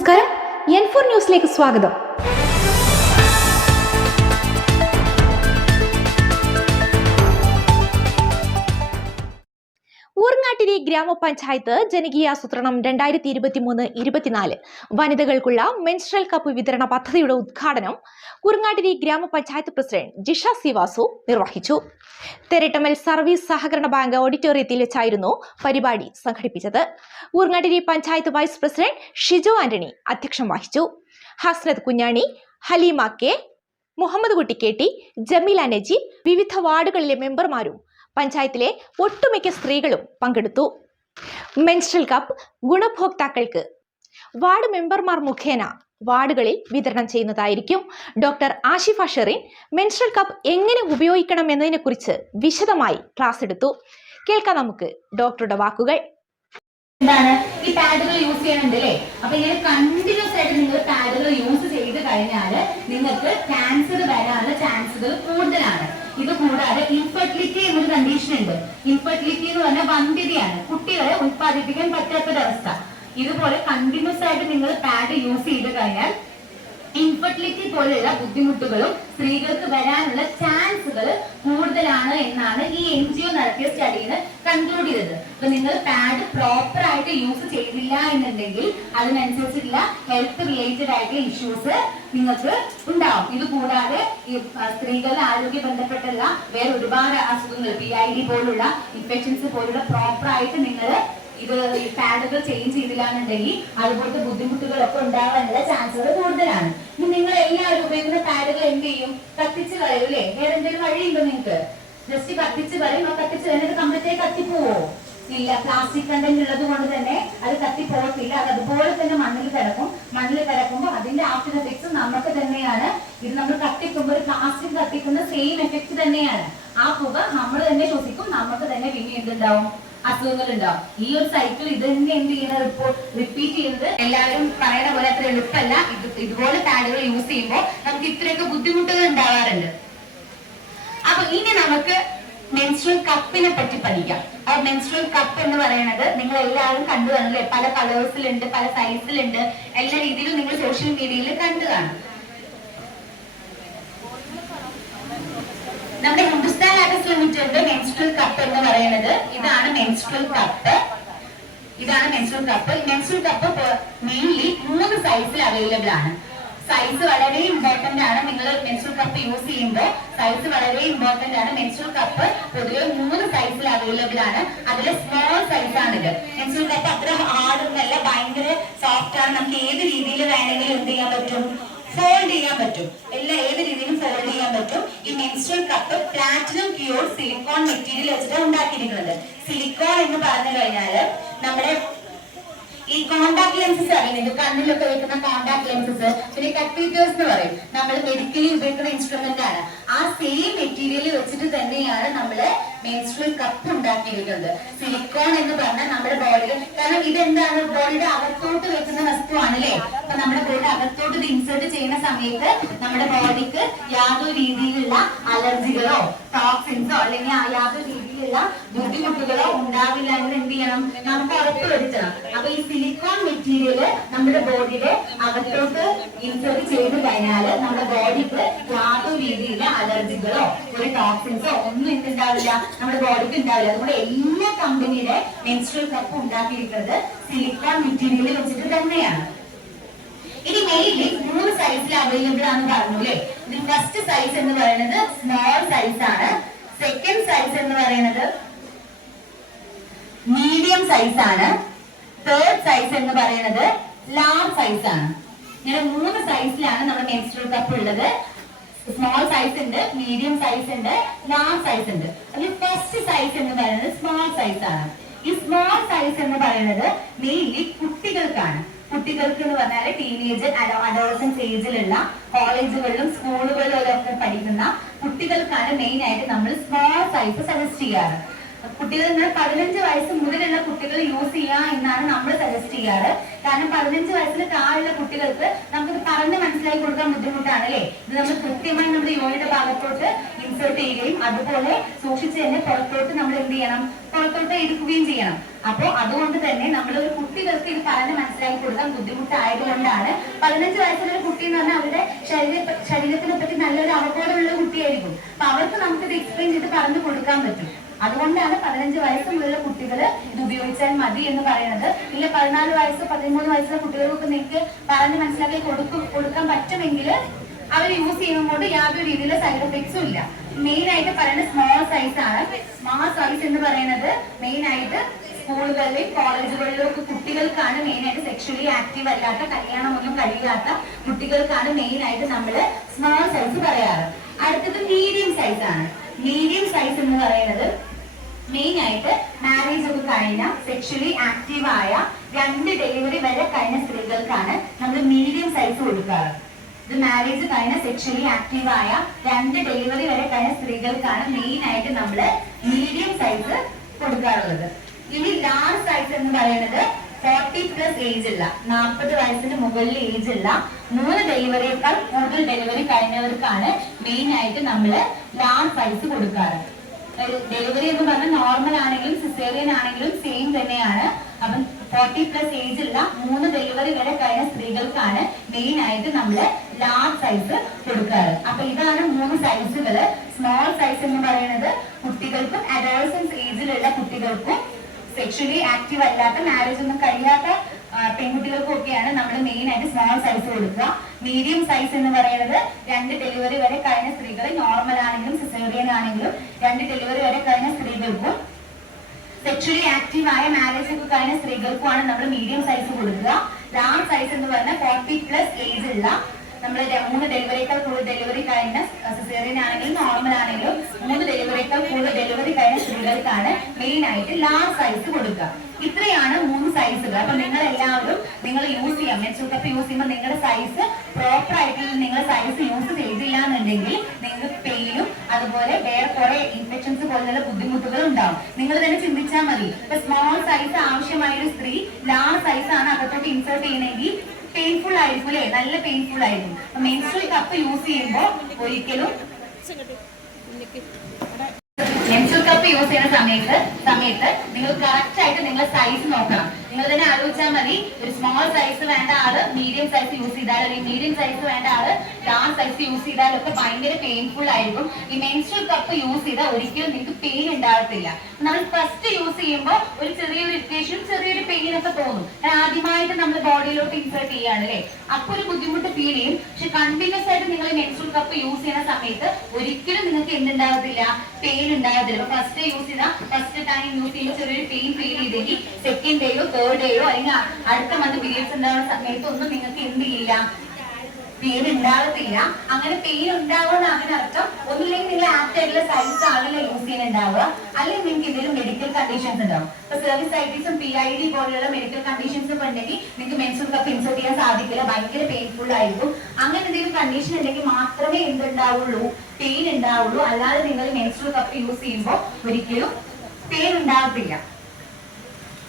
നമസ്കാരം. N four ന്യൂസിലേക്ക് സ്വാഗതം. ഊർങ്ങാട്ടിരി ഗ്രാമപഞ്ചായത്ത് ജനകീയാസൂത്രണം രണ്ടായിരത്തി ഇരുപത്തി മൂന്ന് ഇരുപത്തിനാല്. വനിതകൾക്കുള്ള മെൻസ്ട്രൽ കപ്പ് വിതരണ പദ്ധതിയുടെ ഉദ്ഘാടനം കുറുങ്ങാട്ടിരി ഗ്രാമപഞ്ചായത്ത് പ്രസിഡന്റ് ജിഷ സിവാസു നിർവഹിച്ചു. തെരട്ടമൽ സർവീസ് സഹകരണ ബാങ്ക് ഓഡിറ്റോറിയത്തിൽ വെച്ചായിരുന്നു പരിപാടി സംഘടിപ്പിച്ചത്. ഊർങ്ങാട്ടിരി പഞ്ചായത്ത് വൈസ് പ്രസിഡന്റ് ഷിജു ആന്റണി അധ്യക്ഷം വഹിച്ചു. Hazrat Kunjani Haleema K Muhammad Kutty K T Jameela Naji വിവിധ വാർഡുകളിലെ മെമ്പർമാരും പഞ്ചായത്തിലെ ഒട്ടുമിക്ക സ്ത്രീകളും പങ്കെടുത്തു. മെൻസ്ട്രൽ കപ്പ് ഗുണഭോക്താക്കൾക്ക് വാർഡ് മെമ്പർമാർ മുഖേന വാർഡുകളിൽ വിതരണം ചെയ്യുന്നതായിരിക്കും. Doctor Ashifa Sherin menstrual cup എങ്ങനെ ഉപയോഗിക്കണം എന്നതിനെക്കുറിച്ച് വിശദമായി ക്ലാസ് എടുത്തു. കേൾക്കാം നമുക്ക് ഡോക്ടറുടെ വാക്കുകൾ. എന്താണ്? ഈ പാഡുകൾ യൂസ് ചെയ്യുന്നുണ്ട് അല്ലേ അപ്പൊ ഇങ്ങനെ കണ്ടിന്യൂസ് ആയിട്ട് നിങ്ങൾ പാഡുകൾ യൂസ് ചെയ്ത് കഴിഞ്ഞാൽ നിങ്ങൾക്ക് ക്യാൻസർ വരാനുള്ള ചാൻസുകൾ കൂടുതലാണ്. ഇത് കൂടാതെ ഇൻഫെർട്ടിലിറ്റി എന്നൊരു കണ്ടീഷൻ ഉണ്ട്. ഇൻഫെർട്ടിലിറ്റി എന്ന് പറഞ്ഞാൽ വന്ധ്യതയാണ്. കുട്ടികളെ ഉത്പാദിപ്പിക്കാൻ പറ്റാത്തൊരവസ്ഥ. ഇതുപോലെ കണ്ടിന്യൂസ് ആയിട്ട് നിങ്ങൾ പാഡ് യൂസ് ചെയ്ത് കഴിഞ്ഞാൽ ഇൻഫെർട്ടിലിറ്റി പോലെയുള്ള ബുദ്ധിമുട്ടുകളും സ്ത്രീകൾക്ക് വരാനുള്ള ചാൻസുകൾ കൂടുതലാണ് എന്നാണ് ഈ എൻ ജി ഒ നടത്തിയ സ്റ്റഡിയിൽ കൺക്ലൂഡ് ചെയ്തത്. അപ്പൊ നിങ്ങൾ പാഡ് പ്രോപ്പർ ആയിട്ട് യൂസ് ചെയ്തില്ല എന്നുണ്ടെങ്കിൽ അതിനനുസരിച്ചിട്ടുള്ള ഹെൽത്ത് റിലേറ്റഡ് ആയിട്ടുള്ള ഇഷ്യൂസ് നിങ്ങൾക്ക് ഉണ്ടാവും. ഇത് കൂടാതെ ഈ സ്ത്രീകളുടെ ആരോഗ്യ ബന്ധപ്പെട്ടുള്ള വേറെ ഒരുപാട് അസുഖങ്ങൾ പി ഐ ഡി പോലുള്ള ഇൻഫെക്ഷൻസ് പോലുള്ള പ്രോപ്പർ ആയിട്ട് നിങ്ങൾ ഇത് പാഡുകൾ ചേഞ്ച് ചെയ്തില്ല എന്നുണ്ടെങ്കിൽ അതുപോലത്തെ ബുദ്ധിമുട്ടുകളൊക്കെ ഉണ്ടാവാനുള്ള ചാൻസുകൾ കൂടുതലാണ്. നിങ്ങൾ എല്ലാവരും ഉപയോഗിക്കുന്ന പാഡുകൾ എന്ത് ചെയ്യും? കത്തിച്ച് കളയും അല്ലേ? വേറെ എന്തെങ്കിലും വഴിയുണ്ടോ നിങ്ങൾക്ക്? ജസ്റ്റ് കത്തിച്ച് കളയും. ആ കത്തിച്ച് കഴിഞ്ഞിട്ട് കംപ്ലീറ്റ് കത്തിപ്പോവോ? ഇല്ല. പ്ലാസ്റ്റിക് കണ്ടന്റ് ഉള്ളത് കൊണ്ട് തന്നെ അത് കത്തി പോകത്തില്ല അത് അതുപോലെ തന്നെ മണ്ണിൽ കിടക്കും മണ്ണിൽ കിടക്കുമ്പോൾ അതിന്റെ ആഫ്റ്റർ എഫക്ട്സ് നമുക്ക് തന്നെയാണ്. ഇത് നമ്മൾ കത്തിക്കുമ്പോൾ ഒരു പ്ലാസ്റ്റിക് കത്തിക്കുന്ന സെയിം എഫക്ട് തന്നെയാണ്. ആ പുക നമ്മൾ തന്നെ ശ്വസിക്കും. നമുക്ക് തന്നെ പിന്നെ എന്തുണ്ടാവും? അസുഖങ്ങൾ ഉണ്ടാവും ഈ ഒരു സൈക്കിൾ ഇത് തന്നെ എന്ത് ചെയ്യുന്ന റിപ്പീറ്റ് ചെയ്യുന്നത് എല്ലാവരും പറയുന്ന പോലെ അത്ര എളുപ്പമല്ല. ഇത് ഇതുപോലെ പാഡുകൾ യൂസ് ചെയ്യുമ്പോൾ നമുക്ക് ഇത്രയൊക്കെ ബുദ്ധിമുട്ടുകൾ ഉണ്ടാവാറുണ്ട്. അപ്പൊ ഇനി നമുക്ക് മെൻസ്ട്രൽ കപ്പിനെ പറ്റി പഠിക്കാം. ആ മെൻസ്ട്രൽ കപ്പ് എന്ന് പറയുന്നത് നിങ്ങൾ എല്ലാവരും കണ്ടു കാണില്ലേ പല കളേഴ്സിലുണ്ട് പല സൈസിലുണ്ട് എല്ലാ രീതിയിലും നിങ്ങൾ സോഷ്യൽ മീഡിയയിൽ കണ്ടു കാണും നമ്മുടെ ഹിന്ദുസ്ഥാൻ മെൻസ്ട്രൽ കപ്പ് എന്ന് പറയുന്നത് ഇതാണ് മെൻസ്ട്രൽ കപ്പ് ഇതാണ് menstrual cup menstrual cup mainly മൂന്ന് സൈസിൽ അവൈലബിൾ ആണ്. സൈസ് വളരെ ഇമ്പോർട്ടന്റ് ആണ്. നിങ്ങൾ മെൻസ്ട്രൽ കപ്പ് യൂസ് ചെയ്യുമ്പോൾ സൈസ് വളരെ ഇമ്പോർട്ടന്റ് ആണ്. മെൻസ്ട്രൽ കപ്പ് പൊതുവെ മൂന്ന് സൈസിൽ അവൈലബിൾ ആണ്. അതിൽ സ്മോൾ സൈസ് ആണിത്. മെൻസ്ട്രൽ കപ്പ് അത്ര ഹാർഡ് ഒന്നല്ല ഭയങ്കര സോഫ്റ്റ് ആണ്. നമുക്ക് ഏത് രീതിയിൽ വേണമെങ്കിലും എന്ത് ചെയ്യാൻ പറ്റും? ഫോൾഡ് ചെയ്യാൻ പറ്റും. എല്ലാ ഏത് രീതിയിലും ഫോൾഡ് ചെയ്യാൻ പറ്റും. ഈ menstrual cup platinum cure silicone material വെച്ചിട്ട് ഉണ്ടാക്കിയിരിക്കുന്നത്. സിലിക്കോൺ എന്ന് പറഞ്ഞു കഴിഞ്ഞാൽ നമ്മുടെ ഈ കോണ്ടാക്ട് ലെൻസസ് അറിയുന്നത് കണ്ണിലൊക്കെ വെക്കുന്ന കോണ്ടാക്ട് ലെൻസസ് പിന്നെ കത്തീറ്റേഴ്സ് എന്ന് പറയും. നമ്മൾ മെഡിക്കലി ഉപയോഗിക്കുന്ന ഇൻസ്ട്രുമെന്റ് ആണ്. ആ സെയിം മെറ്റീരിയൽ വെച്ചിട്ട് തന്നെയാണ് നമ്മൾ മെൻസ്ട്രൽ കപ്പ് ഉണ്ടാക്കിയിരിക്കുന്നത്. സിലിക്കോൺ എന്ന് പറഞ്ഞാൽ നമ്മുടെ ബോഡിയിൽ കാരണം ഇതെന്താണ്? ബോഡിയുടെ അകത്തോട്ട് വെക്കുന്ന വസ്തുവാണ് അല്ലേ? അപ്പൊ നമ്മുടെ ബോഡി അകത്തോട്ട് ഇൻസേർട്ട് ചെയ്യുന്ന സമയത്ത് നമ്മുടെ ബോഡിക്ക് യാതൊരു രീതിയിലുള്ള അലർജികളോ ടോക്സിൻസോ അല്ലെങ്കിൽ യാതൊരു രീതിയിലുള്ള ബുദ്ധിമുട്ടുകളോ ഉണ്ടാവില്ല എന്ന് എന്ത് ചെയ്യണം? നമുക്ക് ഉറപ്പ് വരുത്തണം. അപ്പൊ ഈ സിലിക്കോൺ മെറ്റീരിയൽ നമ്മുടെ ബോഡിയുടെ അകത്തോട്ട് ഇൻസെർട്ട് ചെയ്ത് കഴിഞ്ഞാൽ നമ്മുടെ ബോഡിക്ക് യാതൊരു രീതിയിലെ അലർജികളോ ഒരു ടോക്സിൻസോ ഒന്നും എന്തുണ്ടാവില്ല നമ്മുടെ ബോഡിക്ക് ഉണ്ടാവില്ല. നമ്മുടെ എല്ലാ കമ്പനിയുടെ മെൻസ്ട്രൽ കപ്പ് ഉണ്ടാക്കിയിരിക്കുന്നത് സിലിക്കോൺ മെറ്റീരിയൽ വെച്ചിട്ട് തന്നെയാണ്. ഇനി മെയിൻലി മൂന്ന് സൈസിൽ അവൈലബിൾ ആണെന്ന് പറഞ്ഞു അല്ലേ? ഇതിൽ ഫസ്റ്റ് സൈസ് എന്ന് പറയുന്നത് സ്മോൾ സൈസ് ആണ്. സെക്കൻഡ് സൈസ് എന്ന് പറയുന്നത് മീഡിയം സൈസ് ആണ്. തേർഡ് സൈസ് എന്ന് പറയുന്നത് ലാർജ് സൈസ് ആണ്. ഇങ്ങനെ മൂന്ന് സൈസിലാണ് നമ്മുടെ മെൻസ്ട്രൽ കപ്പ് ഉള്ളത്. സ്മോൾ സൈസ് ഉണ്ട് മീഡിയം സൈസ് ഉണ്ട് ലാർജ് സൈസ് ഉണ്ട്. അതിൽ ഫസ്റ്റ് സൈസ് എന്ന് പറയുന്നത് സ്മോൾ സൈസ് ആണ്. ഈ സ്മോൾ സൈസ് എന്ന് പറയുന്നത് മെയിൻലി കുട്ടികൾക്കാണ്. കുട്ടികൾക്ക് എന്ന് പറഞ്ഞാൽ ടീനേജ് അഡോളസൻസ് ഏജിലുള്ള കോളേജുകളിലും സ്കൂളുകളിലും ഒക്കെ പഠിക്കുന്ന കുട്ടികൾക്കാണ് മെയിൻ ആയിട്ട് നമ്മൾ സ്മോൾ സൈസ് സജസ്റ്റ് ചെയ്യാറ്. കുട്ടികൾ പതിനഞ്ച് വയസ്സ് മുതലുള്ള കുട്ടികൾ യൂസ് ചെയ്യുക എന്നാണ് നമ്മൾ സജസ്റ്റ് ചെയ്യാറ്. കാരണം പതിനഞ്ച് വയസ്സിന് താഴെയുള്ള കുട്ടികൾക്ക് നമുക്ക് പറഞ്ഞ് മനസ്സിലാക്കി കൊടുക്കാൻ ബുദ്ധിമുട്ടാണ് അല്ലേ ഇത് നമ്മൾ കൃത്യമായി നമ്മുടെ യോനിയുടെ ഭാഗത്തോട്ട് ഇൻസേർട്ട് ചെയ്യുകയും അതുപോലെ സൂക്ഷിച്ച് തന്നെ പുറത്തോട്ട് നമ്മൾ എന്ത് ചെയ്യണം? പുറത്തോട്ട് എടുക്കുകയും ചെയ്യണം. അപ്പോ അതുകൊണ്ട് തന്നെ നമ്മൾ ഒരു കുട്ടികൾക്ക് ഇത് പറഞ്ഞ് മനസ്സിലാക്കി കൊടുക്കാൻ ബുദ്ധിമുട്ടായതുകൊണ്ടാണ് പതിനഞ്ച് വയസ്സുള്ള ഒരു കുട്ടി എന്ന് പറഞ്ഞാൽ അവരുടെ ശരീര ശരീരത്തിനെ പറ്റി നല്ലൊരു അവബോധമുള്ള കുട്ടിയായിരിക്കും. അപ്പൊ അവർക്ക് നമുക്ക് ഇത് എക്സ്പ്ലെയിൻ ചെയ്ത് പറഞ്ഞു കൊടുക്കാൻ പറ്റും. അതുകൊണ്ടാണ് പതിനഞ്ച് വയസ്സ് മുതലുള്ള കുട്ടികൾ ഇത് ഉപയോഗിച്ചാൽ മതി എന്ന് പറയുന്നത്. ഇല്ല പതിനാല് വയസ്സ് പതിമൂന്ന് വയസ്സുള്ള കുട്ടികൾക്ക് നിങ്ങൾക്ക് പറഞ്ഞ് മനസ്സിലാക്കി കൊടുക്കും കൊടുക്കാൻ പറ്റുമെങ്കിൽ അവർ യൂസ് ചെയ്യുന്നതുകൊണ്ട് യാതൊരു രീതിയിലുള്ള സൈഡ് എഫക്ട്സും ഇല്ല. മെയിൻ ആയിട്ട് പറയുന്നത് സ്മോൾ സൈസ് ആണ്. സ്മോൾ സൈസ് എന്ന് പറയുന്നത് മെയിൻ ആയിട്ട് സ്കൂളുകളിലും കോളേജുകളിലും ഒക്കെ കുട്ടികൾക്കാണ് മെയിൻ ആയിട്ട് സെക്ഷലി ആക്റ്റീവ് അല്ലാത്ത കല്യാണമൊന്നും കഴിയാത്ത കുട്ടികൾക്കാണ് മെയിൻ ആയിട്ട് നമ്മൾ സ്മോൾ സൈസ് പറയാറ്. അടുത്തത് മീഡിയം സൈസ് ആണ്. മീഡിയം സൈസ് എന്ന് പറയുന്നത് മെയിൻ ആയിട്ട് മാരേജ് ഒക്കെ കഴിഞ്ഞ സെക്ഷലി ആക്റ്റീവ് ആയ രണ്ട് ഡെലിവറി വരെ കഴിഞ്ഞ സ്ത്രീകൾക്കാണ് നമ്മൾ മീഡിയം സൈസ് കൊടുക്കാറ്. ഇത് മാരേജ് കഴിഞ്ഞ സെക്ഷലി ആക്റ്റീവ് ആയ രണ്ട് ഡെലിവറി വരെ കഴിഞ്ഞ സ്ത്രീകൾക്കാണ് മെയിൻ ആയിട്ട് നമ്മൾ മീഡിയം സൈസ് കൊടുക്കാറുള്ളത്. ഇനി ലാർജ് സൈസ് എന്ന് പറയുന്നത് ഫോർട്ടി പ്ലസ് ഏജ് ഉള്ള നാൽപ്പത് വയസ്സിന് മുകളിൽ ഏജ് ഉള്ള മൂന്ന് ഡെലിവറിയേക്കാൾ കൂടുതൽ ഡെലിവറി കഴിഞ്ഞവർക്കാണ് മെയിൻ ആയിട്ട് നമ്മൾ ലാർജ് സൈസ് കൊടുക്കാറ്. ഡെലിവറി എന്ന് പറഞ്ഞാൽ നോർമൽ ആണെങ്കിലും സിസേറിയൻ ആണെങ്കിലും സെയിം തന്നെയാണ്. അപ്പം ഫോർട്ടി പ്ലസ് ഏജ് ഉള്ള മൂന്ന് ഡെലിവറി വരെ കഴിഞ്ഞ സ്ത്രീകൾക്കാണ് മെയിൻ ആയിട്ട് നമ്മൾ ലാർജ് സൈസ് കൊടുക്കാറ്. അപ്പൊ ഇതാണ് മൂന്ന് സൈസുകൾ സ്മോൾ സൈസ് എന്ന് പറയുന്നത് കുട്ടികൾക്കും അഡോൾസൻസ് ഏജിലുള്ള കുട്ടികൾക്കും സെക്ഷലി ആക്റ്റീവ് അല്ലാത്ത മാരേജ് ഒന്നും കഴിയാത്ത ആ, പെൺകുട്ടികൾക്കും ഒക്കെയാണ് നമ്മൾ മെയിൻ ആയിട്ട് സ്മോൾ സൈസ് കൊടുക്കുക. മീഡിയം സൈസ് എന്ന് പറയുന്നത് രണ്ട് ഡെലിവറി വരെ കഴിഞ്ഞ സ്ത്രീകൾ നോർമൽ ആണെങ്കിലും സിസേറിയൻ ആണെങ്കിലും രണ്ട് ഡെലിവറി വരെ കഴിഞ്ഞ സ്ത്രീകൾക്കും സെക്ഷലി ആക്റ്റീവ് ആയ മാരേജ് ഒക്കെ കഴിഞ്ഞ സ്ത്രീകൾക്കുമാണ് നമ്മൾ മീഡിയം സൈസ് കൊടുക്കുക. ലാർജ് സൈസ് എന്ന് പറഞ്ഞാൽ ഫോർട്ടി പ്ലസ് ഏജ് ഉള്ള നമ്മൾ മൂന്ന് ഡെലിവറിയേക്കാൾ കൂടുതൽ ഡെലിവറി കഴിഞ്ഞ സിസേറിയൻ ആണെങ്കിലും നോർമൽ ആണെങ്കിലും മൂന്ന് ഡെലിവറിയേക്കാൾ കൂടുതൽ ഡെലിവറി കഴിഞ്ഞ സ്ത്രീകൾക്കാണ് മെയിൻ ആയിട്ട് ലാർജ് സൈസ് കൊടുക്കുക. ഇത്രയാണ് മൂന്ന് സൈസുകൾ അപ്പൊ നിങ്ങൾ എല്ലാവരും നിങ്ങൾ യൂസ് ചെയ്യാം. മെച്ചൂർ കപ്പ് യൂസ് ചെയ്യുമ്പോൾ നിങ്ങളുടെ സൈസ് പ്രോപ്പർ ആയിട്ട് നിങ്ങൾ സൈസ് യൂസ് ചെയ്തില്ല എന്നുണ്ടെങ്കിൽ നിങ്ങൾക്ക് പെയിനും അതുപോലെ വേറെ കുറെ ഇൻഫെക്ഷൻസ് പോലുള്ള ബുദ്ധിമുട്ടുകൾ ഉണ്ടാവും. നിങ്ങൾ തന്നെ ചിന്തിച്ചാൽ മതി. ഇപ്പൊ സ്മോൾ സൈസ് ആവശ്യമായ ഒരു സ്ത്രീ ലാർജ് സൈസ് ആണ് അകത്തോട്ട് ഇൻസേർട്ട് ചെയ്യണമെങ്കിൽ പെയിൻഫുൾ ആയിരിക്കും അല്ലേ? നല്ല പെയിൻഫുൾ ആയിരിക്കും. മെൻസ്ട്രൽ കപ്പ് യൂസ് ചെയ്യുമ്പോൾ ഒരിക്കലും മെൻസ്ട്രൽ കപ്പ് യൂസ് ചെയ്യുന്ന സമയത്ത് സമയത്ത് നിങ്ങൾ കറക്റ്റ് ആയിട്ട് നിങ്ങൾ സൈസ് നോക്കണം. നിങ്ങൾ തന്നെ ആലോചിച്ചാൽ മതി ഒരു സ്മോൾ സൈസ് വേണ്ട ആൾ മീഡിയം സൈസ് യൂസ് ചെയ്താൽ അല്ലെങ്കിൽ മീഡിയം സൈസ് വേണ്ട ആൾ ലാർജ് സൈസ് യൂസ് ചെയ്താലൊക്കെ ഭയങ്കര പെയിൻഫുൾ ആയിരിക്കും. ഈ മെൻസ്ട്രൽ കപ്പ് യൂസ് ചെയ്താൽ ഒരിക്കലും നിങ്ങൾക്ക് പെയിൻ ഉണ്ടാകത്തില്ല. നമ്മൾ ഫസ്റ്റ് യൂസ് ചെയ്യുമ്പോൾ ഒരു ചെറിയൊരു ഇറിറ്റേഷനും ചെറിയൊരു പെയിൻ ഒക്കെ തോന്നും. ആദ്യമായിട്ട് നമ്മൾ ബോഡിയിലോട്ട് ഇൻസേർട്ട് ചെയ്യാണ് അല്ലേ? അപ്പൊ ഒരു ബുദ്ധിമുട്ട് ഫീൽ ചെയ്യും. പക്ഷെ കണ്ടിന്യൂസ് ആയിട്ട് നിങ്ങൾ മെൻസ്ട്രൽ കപ്പ് യൂസ് ചെയ്യുന്ന സമയത്ത് ഒരിക്കലും എന്തുണ്ടാകത്തില്ല പെയിൻ ഉണ്ടാകത്തില്ല ഫസ്റ്റ് യൂസ് ചെയ്ത ഫസ്റ്റ് ടൈം യൂസ് ചെയ്യുന്ന ചെറിയൊരു പെയിൻ ഫീൽ ചെയ്തെങ്കിൽ സെക്കൻഡ് ഡേയോ തേർഡ് ഡേയോ അല്ലെങ്കിൽ അടുത്ത മന്ത് പീരിയഡ്സ് ഉണ്ടാകുന്ന സമയത്തൊന്നും നിങ്ങൾക്ക് എന്ത് ചെയ്യില്ല പെയിൻ ഉണ്ടാകത്തില്ല അങ്ങനെ പെയിൻ ഉണ്ടാവുന്ന അതിനർത്ഥം ഒന്നില്ലെങ്കിൽ നിങ്ങൾ ആപ്റ്റ് ആയിട്ടുള്ള സൈസ് ആണല്ലോ യൂസ് ചെയ്യുന്നുണ്ടാവുക. അല്ലെങ്കിൽ നിങ്ങൾക്ക് എന്തെങ്കിലും മെഡിക്കൽ കണ്ടീഷൻസ് ഉണ്ടാവും. ഇപ്പൊ സർവീസ് ഐറ്റീസും പി ഐ ഡി പോലെയുള്ള മെഡിക്കൽ കണ്ടീഷൻസ് ഒക്കെ ഉണ്ടെങ്കിൽ നിങ്ങൾക്ക് മെൻസും കപ്പ് ഇൻസേർട്ട് ചെയ്യാൻ സാധിക്കില്ല. ഭയങ്കര പെയിൻഫുൾ ആയിരിക്കും. അങ്ങനെ എന്തെങ്കിലും കണ്ടീഷൻ ഉണ്ടെങ്കിൽ മാത്രമേ എന്തുണ്ടാവുള്ളൂ? പെയിൻ ഉണ്ടാവുള്ളൂ. അല്ലാതെ നിങ്ങൾ മെൻസുൽ കപ്പ് യൂസ് ചെയ്യുമ്പോൾ ഒരിക്കലും പെയിൻ ഉണ്ടാകത്തില്ല